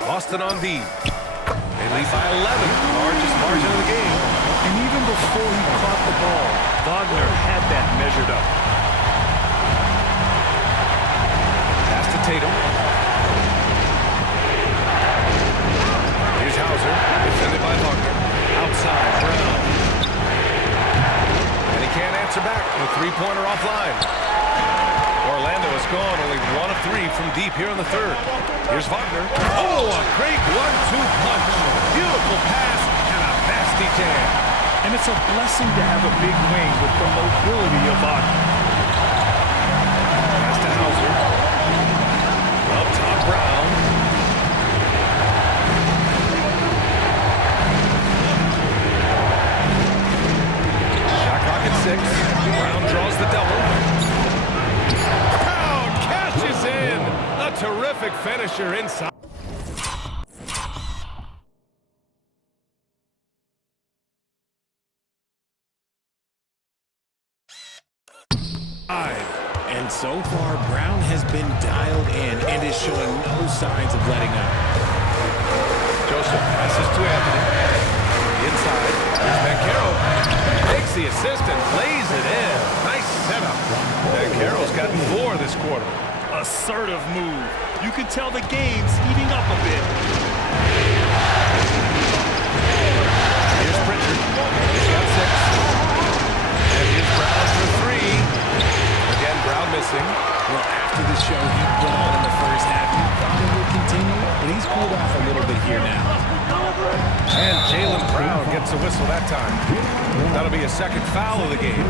Boston on D. They lead by 11, largest margin of the game. And even before he caught the ball, Wagner had that measured up. Pass to Tatum. Here's Hauser, defended by Wagner. Outside, Brown. And he can't answer back. The three-pointer offline. Orlando has gone only 1 of 3 from deep here in the third. Here's Wagner. Oh, a great 1-2 punch. Beautiful pass and a nasty jam. And it's a blessing to have a big wing with the mobility of Wagner. Pass to Hauser. Up top, Brown. Shot clock at 6. Brown draws the double. Brown cashes in. A terrific finisher inside. And so far, Brown has been dialed in and is showing no signs of letting up. Joseph passes to Anthony. Inside. Here's Banchero. Takes the assist and lays it in. Nice setup. Banchero's gotten 4 this quarter. Assertive move. You can tell the game's heating up a bit. Here's Pritchard. He's got 6. And here's Brown for 3. Again, Brown missing. Well, after the show he put on in the first half, you thought a little bit here now. And Jaylen Brown gets a whistle that time. That'll be a second foul of the game.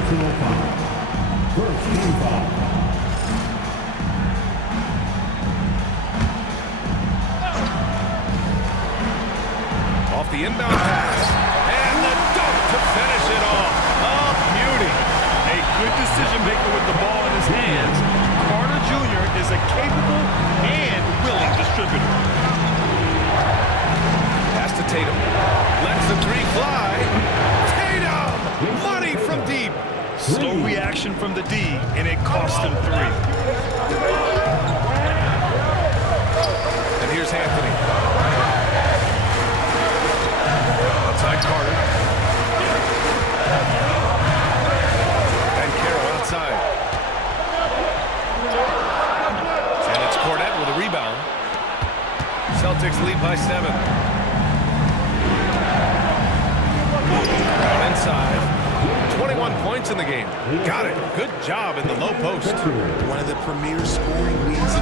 First team foul. Off the inbound pass. And the dunk to finish it off. A beauty. A good decision maker with the ball in his hands. Carter Jr. is a capable and willing distributor. Pass to Tatum. Lets the three fly. Tatum! Money from deep. Slow reaction from the D, and it cost him 3. And here's Anthony. Outside Carter. And Carroll outside. And it's Cornette with a rebound. Celtics lead by 7. Down inside. 21 points in the game. Got it. Good job in the low post. One of the premier scoring leads.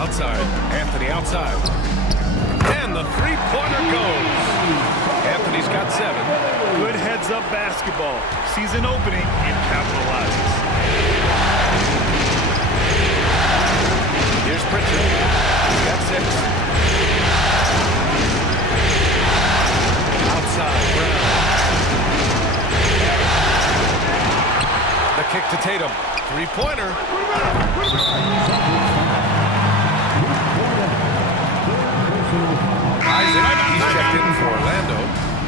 Outside. Anthony outside. And the three-pointer goes. Anthony's got 7. Good heads-up basketball. Sees an opening and capitalizes. Here's Pritchard. He's got 6. Outside. Brown. The kick to Tatum. Three-pointer. He's checked in for Orlando.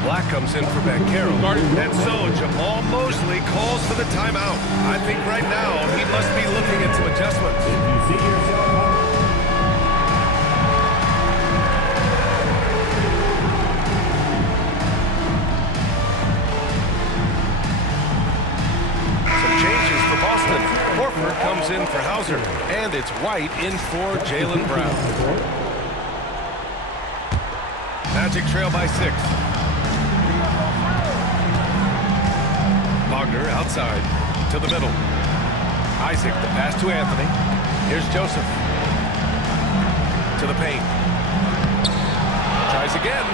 Black comes in for Banchero. And so Jamal Mosley calls for the timeout. I think right now he must be looking at some adjustments. Some changes for Boston. Horford comes in for Hauser. And it's White in for Jaylen Brown. Magic trail by 6. Wagner outside to the middle. Isaac, the pass to Anthony. Here's Joseph. To the paint. Tries again.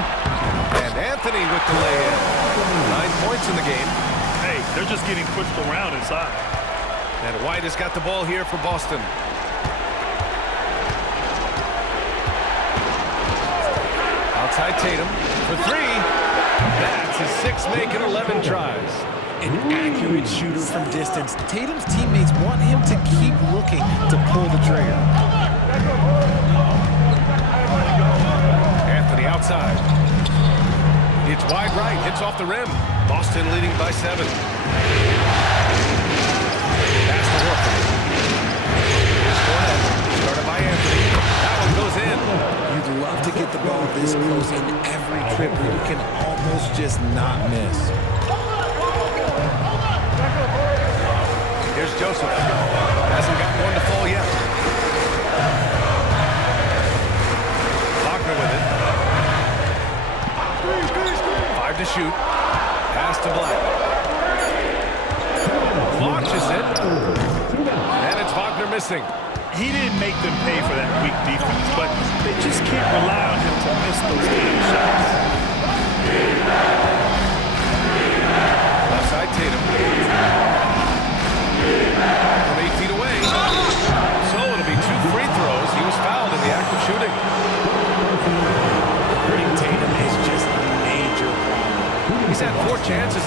And Anthony with the lay-in. 9 points in the game. Hey, they're just getting pushed around inside. And White has got the ball here for Boston. Outside Tatum for 3. That's his 6th make in 11 tries. An accurate shooter from distance. Tatum's teammates want him to keep looking to pull the trigger. Anthony outside. It's wide right, hits off the rim. Boston leading by 7. Pass to Horford. Here's Cornette. Started by Anthony. That one goes in. You'd love to get the ball this close in every trip where you can almost just not miss. Here's Joseph. Hasn't got one to fall yet. Wagner with it. 5 to shoot. Pass to Black. Launches it. And it's Wagner missing. He didn't make them pay for that weak defense, but they just can't rely on him to miss those game shots.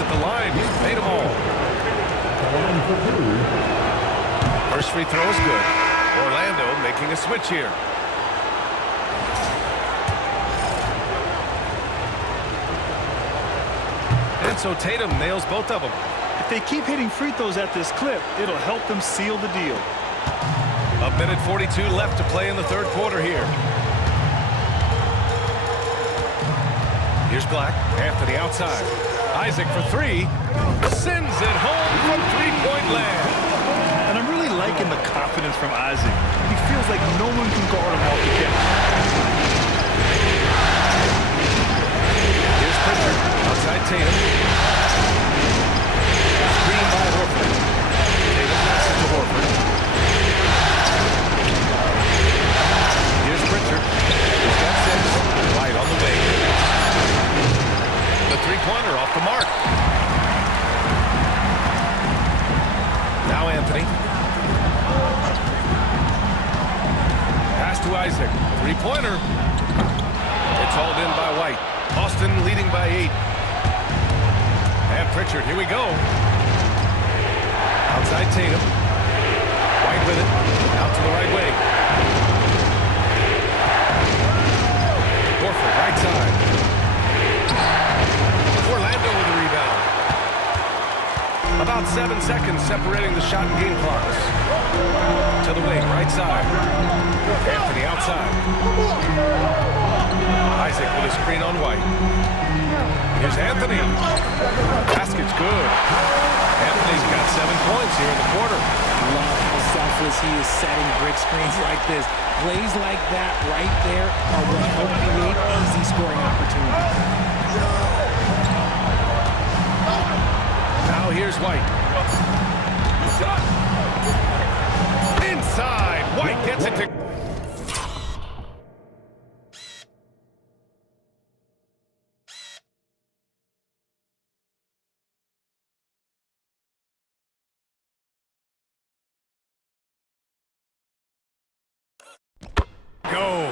at the line. He's made them all. First free throw is good. Orlando making a switch here. And so Tatum nails both of them. If they keep hitting free throws at this clip, it'll help them seal the deal. A minute 42 left to play in the third quarter here. Here's Black. Anthony outside. Isaac for three. Sends it home from three-point land. And I'm really liking the confidence from Isaac. He feels like no one can guard him off the catch. Here's Pritchard. Outside Tatum. Screen by Horford. Tatum passes to Horford. Here's Pritchard. He's got six. Right on the wing. The three-pointer off the mark. Now Anthony. Pass to Isaac. Three-pointer. It's hauled in by White. Boston leading by 8. And Pritchard, here we go. Outside Tatum. White with it. Out to the right wing. Horford, right side. Orlando with the rebound. About 7 seconds separating the shot and game clocks. To the wing, right side. Anthony outside. Isaac with a screen on White. Here's Anthony. Basket's good. Anthony's got 7 points here in the quarter. Love how selfless he is setting brick screens like this. Plays like that right there are what help create easy scoring opportunities. Now here's White. Inside. White gets it to... Go.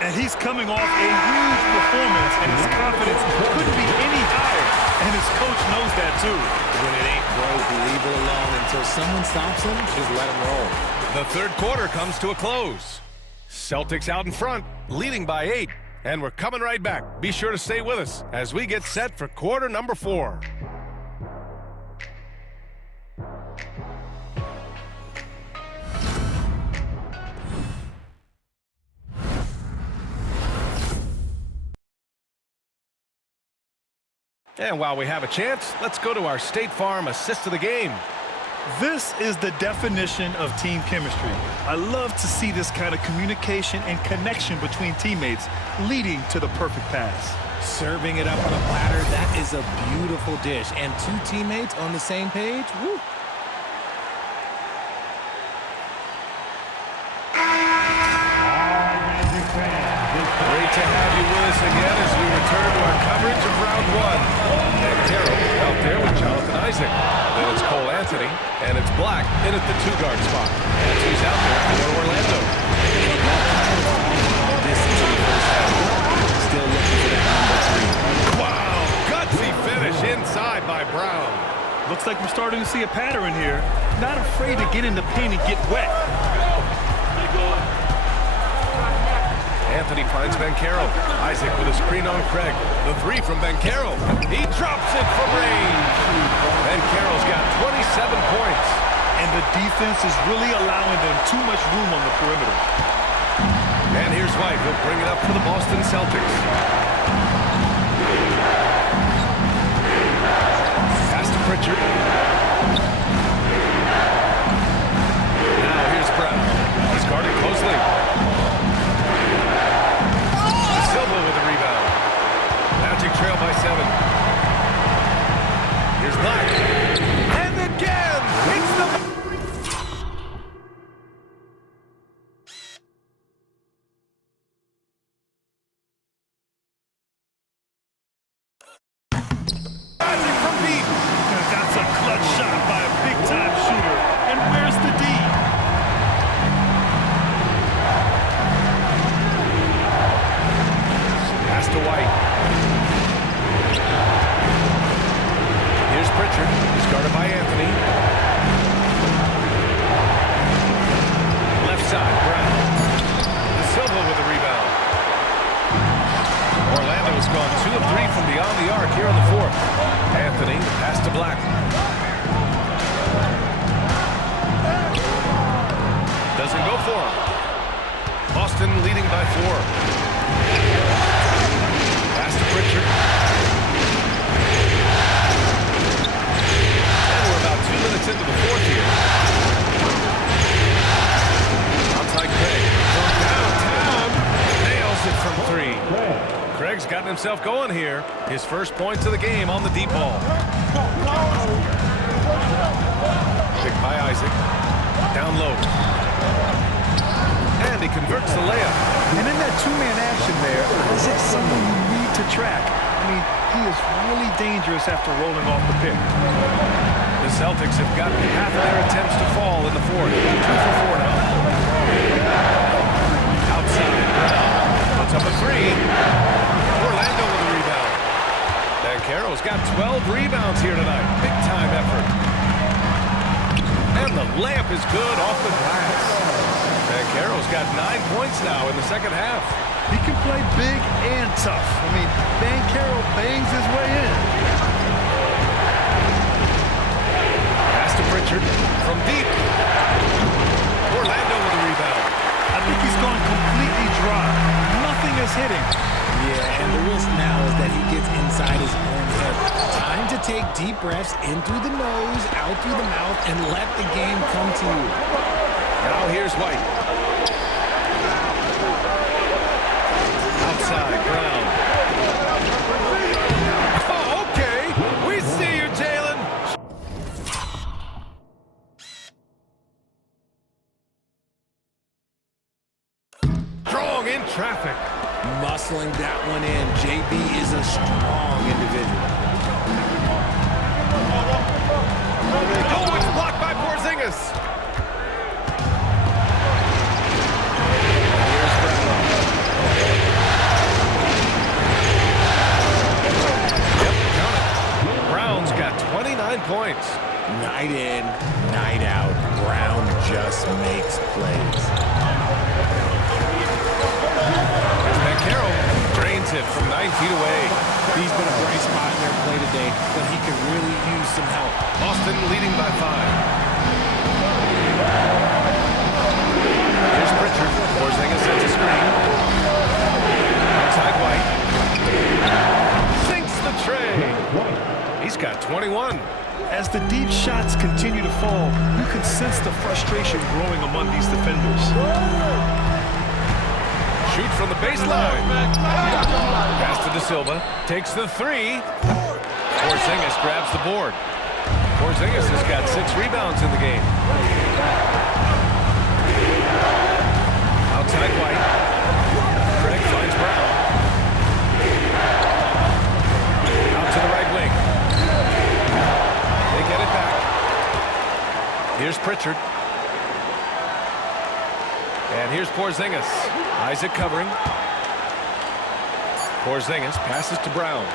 And he's coming off a huge performance, and his confidence couldn't be any higher. And his coach knows that, too. When it ain't broke, leave it alone. Until someone stops him, just let him roll. The third quarter comes to a close. Celtics out in front, leading by 8. And we're coming right back. Be sure to stay with us as we get set for quarter number 4. And while we have a chance, let's go to our State Farm assist of the game. This is the definition of team chemistry. I love to see this kind of communication and connection between teammates leading to the perfect pass. Serving it up on a platter, that is a beautiful dish. And 2 teammates on the same page, woo. Great to have you with us again as we return to our coverage of round 1. Banchero out there with Jonathan Isaac. Then it's Cole Anthony, and it's Black in at the 2-guard spot. And he's out there for Orlando. Still looking for that number 3. Wow, gutsy finish inside by Brown. Looks like we're starting to see a pattern here. Not afraid to get in the paint and get wet. Anthony finds Banchero. Isaac with a screen on Craig. The 3 from Banchero. He drops it from range. Banchero's got 27 points. And the defense is really allowing them too much room on the perimeter. And here's White. He'll bring it up for the Boston Celtics. Pass to Pritchard. Now here's Brown. He's guarded closely. Silva with the rebound. Magic trail by 7. Here's Black. And again, it's the... Magic from deep. That's a clutch shot by a big-time shooter. And where's the D? Pass to White. by Anthony. Left side, Brown. De Silva with the rebound. Orlando has gone 2 of 3 from beyond the arc here in the fourth. Anthony, the pass to Black. Doesn't go for him. Boston leading by 4. Pass to Pritchard. And we're about 2 minutes into the fourth here. Outside Craig. From downtown. Nails it from 3. Craig's gotten himself going here. His first points of the game on the deep ball. Picked by Isaac. Down low. And he converts the layup. And in that two-man action there, Isaac's someone you need to track. I mean, he is really dangerous after rolling off the pick. The Celtics have gotten half of their attempts to fall in the fourth. 2 for 4 now. Outside, Brown puts up a 3. Orlando with a rebound. Banchero's got 12 rebounds here tonight. Big-time effort. And the layup is good off the glass. Banchero's got 9 points now in the second half. He can play big and tough. I mean, Banchero bangs his way in. Pass to Pritchard from deep. Orlando with a rebound. I think he's gone completely dry. Nothing is hitting. Yeah, and the risk now is that he gets inside his own head. Time to take deep breaths in through the nose, out through the mouth, and let the game come to you. Now here's White. Outside, Brown. Oh, okay. We see you, Jalen. Strong in traffic. Muscling that one in. JB is a strong individual. Oh, it's blocked by Porzingis. Here's Brown. Yep, count it. Brown's got 29 points. Night in, night out. Brown just makes plays. Banchero drains it from 9 feet away. He's been a bright spot in their play today, but he could really use some help. Boston leading by 5. Here's Pritchard. Porzingis sets a screen. Outside White. Sinks the tray. He's got 21. As the deep shots continue to fall, you can sense the frustration growing among these defenders. Shoot from the baseline. Pass to De Silva. Takes the 3. Porzingis grabs the board. Porzingis has got 6 rebounds in the game. Outside White. Craig finds Brown. Out to the right wing. They get it back. Here's Pritchard. And here's Porzingis. Isaac covering. Porzingis passes to Brown.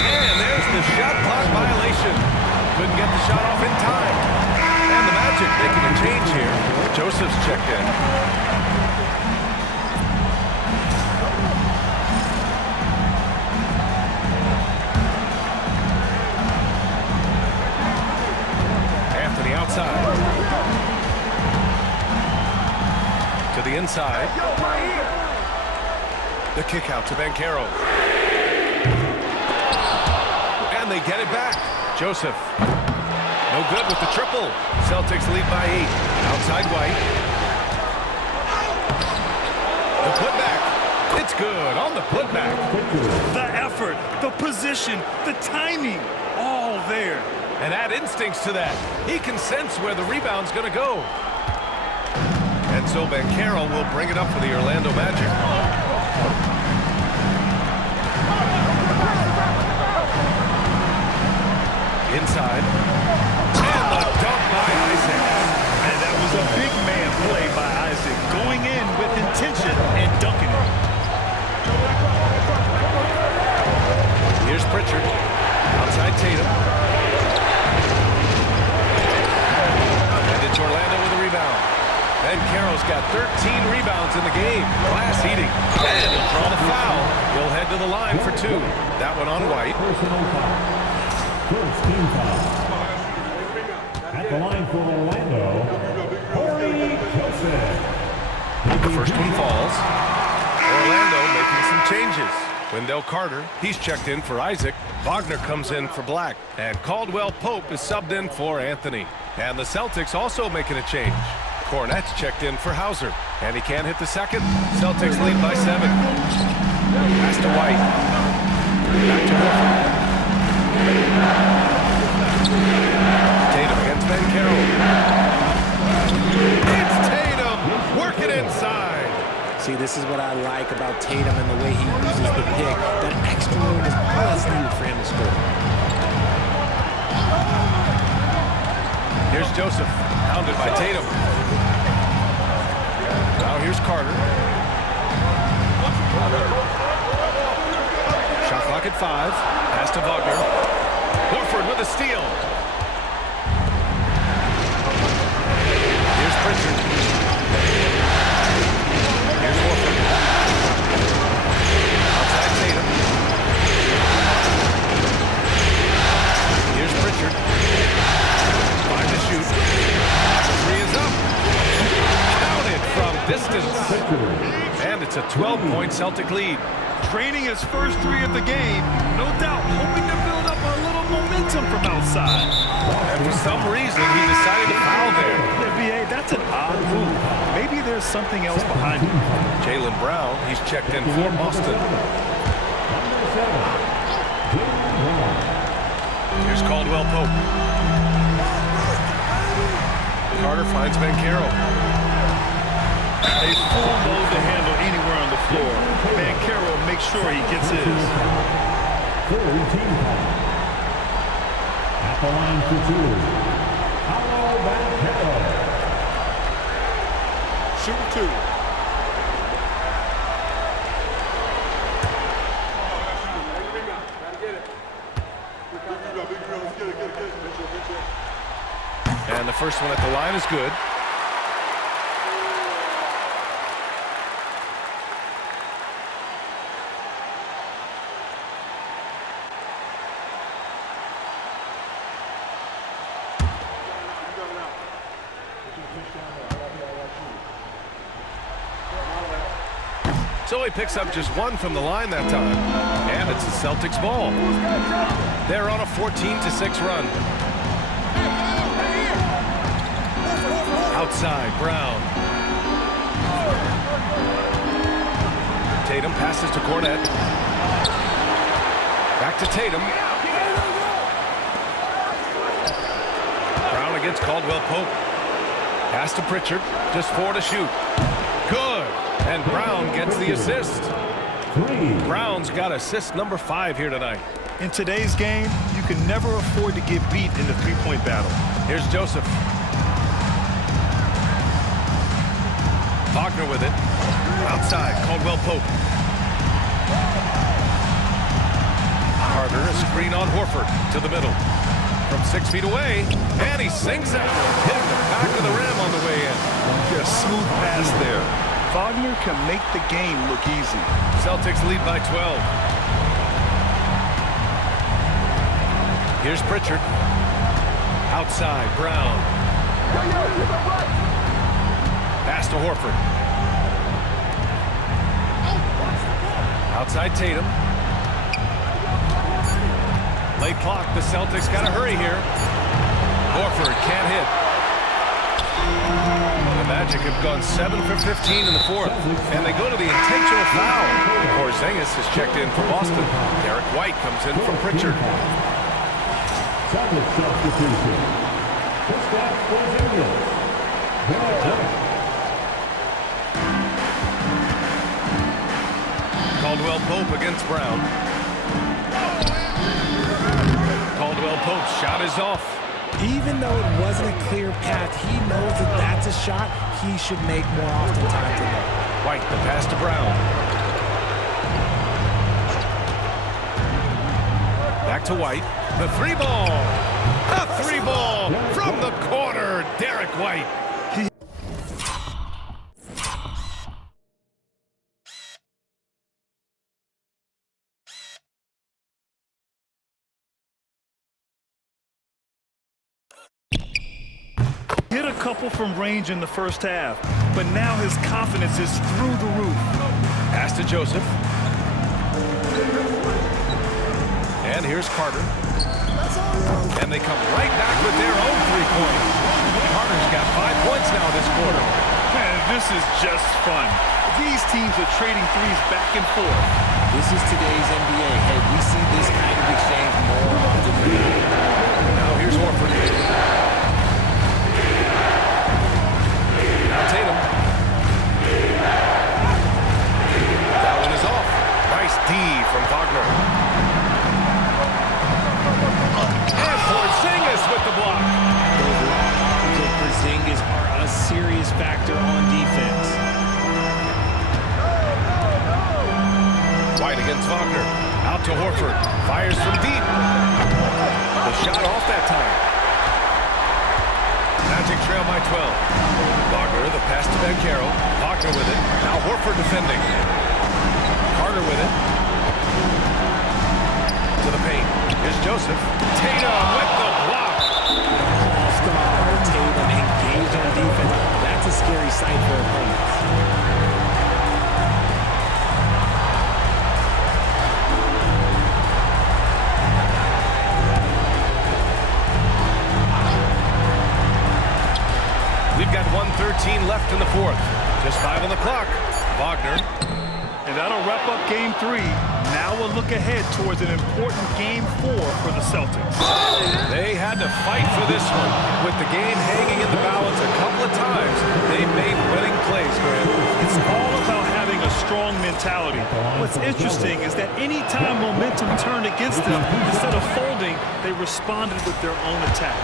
And there's the shot clock violation. Couldn't get the shot off in time. And the Magic making a change here. Joseph's checked in. Anthony outside. To the inside. The kick out to Banchero. And they get it back. Joseph. No good with the triple. Celtics lead by 8. Outside White. The putback. It's good on the putback. The effort, the position, the timing, all there. And add instincts to that. He can sense where the rebound's going to go. And so Banchero will bring it up for the Orlando Magic. Inside. And the dunk by Isaac. And that was a big man play by Isaac, going in with intention and dunking it. Here's Pritchard. Outside Tatum. Orlando's got 13 rebounds in the game. Glass eating. And he'll draw the foul. He'll head to the line for 2. That one on White. Personal foul. First team foul. At the line for Orlando, Corey Joseph. The first one falls. Orlando making some changes. Wendell Carter, he's checked in for Isaac. Wagner comes in for Black. And Caldwell Pope is subbed in for Anthony. And the Celtics also making a change. Cornette's checked in for Hauser. And he can't hit the second. Celtics lead by 7. Pass to White. Back to Horford. Tatum against Banchero. It's Tatum! Working inside. See, this is what I like about Tatum and the way he uses the pick. That extra room is all that's needed for him to score. Here's Joseph, hounded by Tatum. Now here's Carter. Shot clock at 5. Pass to Wagner. Horford with a steal. Here's Pritchard. Here's Horford. Outside Tatum. Here's Pritchard. 5 to shoot. The 3 is up. Counted from distance. And it's a 12-point Celtic lead. Draining his first 3 of the game, no doubt hoping to build up a little momentum from outside. And for some reason, he decided to foul there. NBA, that's an odd move. Maybe there's something else behind it. Jaylen Brown, he's checked in for Boston. Here's Caldwell Pope. Carter finds Banchero. A full load to handle anywhere on the floor. Banchero makes sure he gets his. Third team foul. At the line for 2. Paolo Banchero. Shoot 2. And the first one at the line is good. So he picks up just 1 from the line that time. And it's the Celtics ball. They're on a 14-6 run. Outside, Brown. Tatum passes to Cornette. Back to Tatum. Brown against Caldwell Pope. Pass to Pritchard. Just 4 to shoot. Good. And Brown gets the assist. Brown's got assist number 5 here tonight. In today's game, you can never afford to get beat in the three-point battle. Here's Joseph. Wagner with it. Outside, Caldwell Pope. Carter, a screen on Horford to the middle. From 6 feet away, and he sinks it. Hitting the back of the rim on the way in. A smooth pass there. Wagner can make the game look easy. Celtics lead by 12. Here's Pritchard. Outside, Brown. Pass to Horford. Outside Tatum. Late clock, the Celtics got to hurry here. Horford can't hit. The Magic have gone 7 for 15 in the 4th, and they go to the intentional foul. Porzingis is checked in for Boston. Derek White comes in from Pritchard. Celtics substitution. Kristaps Porzingis. Caldwell Pope against Brown. Caldwell Pope's shot is off. Even though it wasn't a clear path, he knows that that's a shot he should make more often times than not. White, the pass to Brown. Back to White. The 3-ball. A 3-ball from the corner. Derek White. couple from range in the first half, but now his confidence is through the roof. Pass to Joseph. And here's Carter. And they come right back with their own three-pointer. Carter's got 5 points now this quarter. Man, this is just fun. These teams are trading threes back and forth. This is today's NBA. Hey, we see this kind of exchange more often than not. Now here's Horford. Now Tatum. That one is off. Nice D from Wagner. And Porzingis with the block. Those lobs of Porzingis are a serious factor on defense. White against Wagner. Out to Horford. Fires from deep. The shot off that time. Magic trail by 12. Wagner, the pass to Banchero. Wagner with it. Now Horford defending. Carter with it. To the paint. Here's Joseph. Tatum with the block. All-star Tatum engaged on defense. That's a scary sight for opponents. We've got 1:13 left in the fourth. Just 5 on the clock. Wagner. And that'll wrap up game 3. Now we'll look ahead towards an important game 4 for the Celtics. They had to fight for this one. With the game hanging in the balance a couple of times, they made winning plays, Grant. It's all about having a strong mentality. What's interesting is that any time momentum turned against them, instead of folding, they responded with their own attack.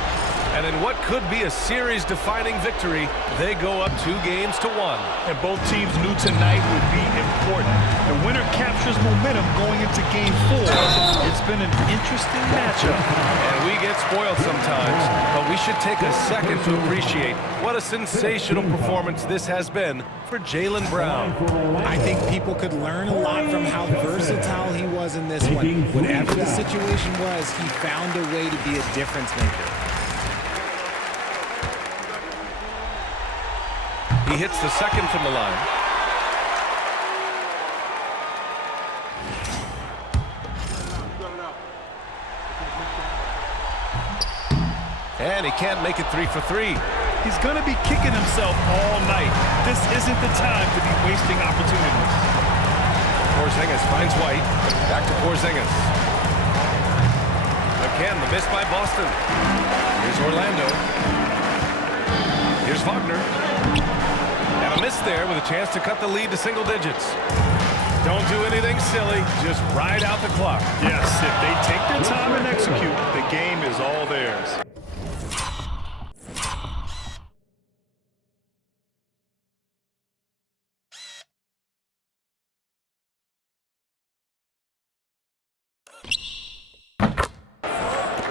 And in what could be a series-defining victory, they go up 2 games to 1. And both teams knew tonight would be important. The winner captures momentum going into game 4. It's been an interesting matchup. And we get spoiled sometimes, but we should take a second to appreciate what a sensational performance this has been for Jaylen Brown. I think people could learn a lot from how versatile he was in this one. Whatever the situation was, he found a way to be a difference maker. He hits the second from the line. And he can't make it 3 for 3. He's going to be kicking himself all night. This isn't the time to be wasting opportunities. Porzingis finds White. Back to Porzingis. Again, the miss by Boston. Here's Orlando. Here's Wagner. And a miss there with a chance to cut the lead to single digits. Don't do anything silly. Just ride out the clock. Yes, if they take their time and execute, the game is all theirs.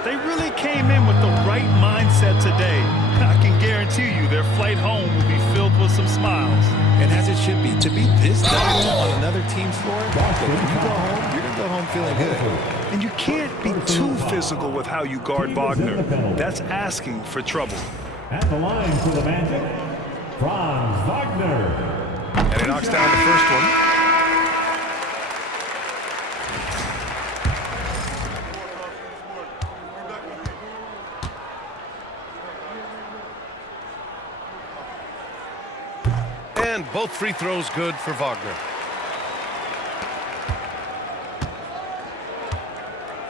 They really came in with the right mindset today. I can guarantee you their flight home will be filled with some smiles. And as it should be, to be this dominant on another team's floor, when you go home, you're going to go home feeling good. And you can't be too physical with how you guard Wagner. That's asking for trouble. At the line for the Magic, Franz Wagner. And he knocks down the first one. And both free throws good for Wagner.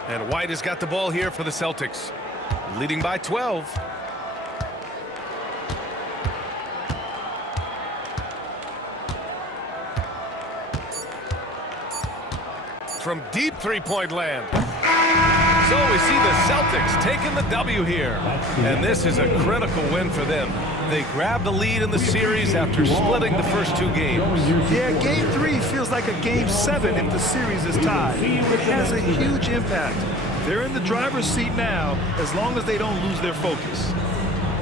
And White has got the ball here for the Celtics, leading by 12. From deep three-point land. So we see the Celtics taking the W here. And this is a critical win for them. They grab the lead in the series after splitting the first 2 games. Yeah, game 3 feels like a game 7 if the series is tied. It has a huge impact. They're in the driver's seat now as long as they don't lose their focus.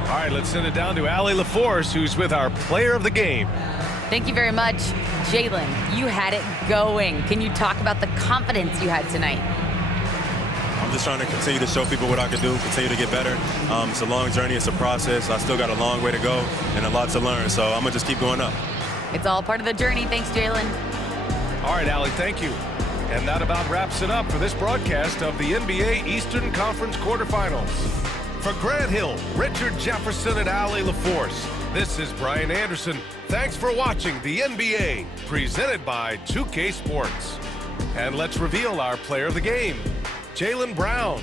All right, let's send it down to Allie LaForce, who's with our player of the game. Thank you very much. Jaylen, you had it going. Can you talk about the confidence you had tonight? just trying to continue to show people what I can do, continue to get better. It's a long journey. It's a process. I still got a long way to go and a lot to learn, so I'm going to just keep going up. It's all part of the journey. Thanks, Jalen. All right, Allie, thank you. And that about wraps it up for this broadcast of the NBA Eastern Conference quarterfinals. For Grant Hill, Richard Jefferson, and Allie LaForce, this is Brian Anderson. Thanks for watching the NBA, presented by 2K Sports. And let's reveal our player of the game, Jaylen Brown.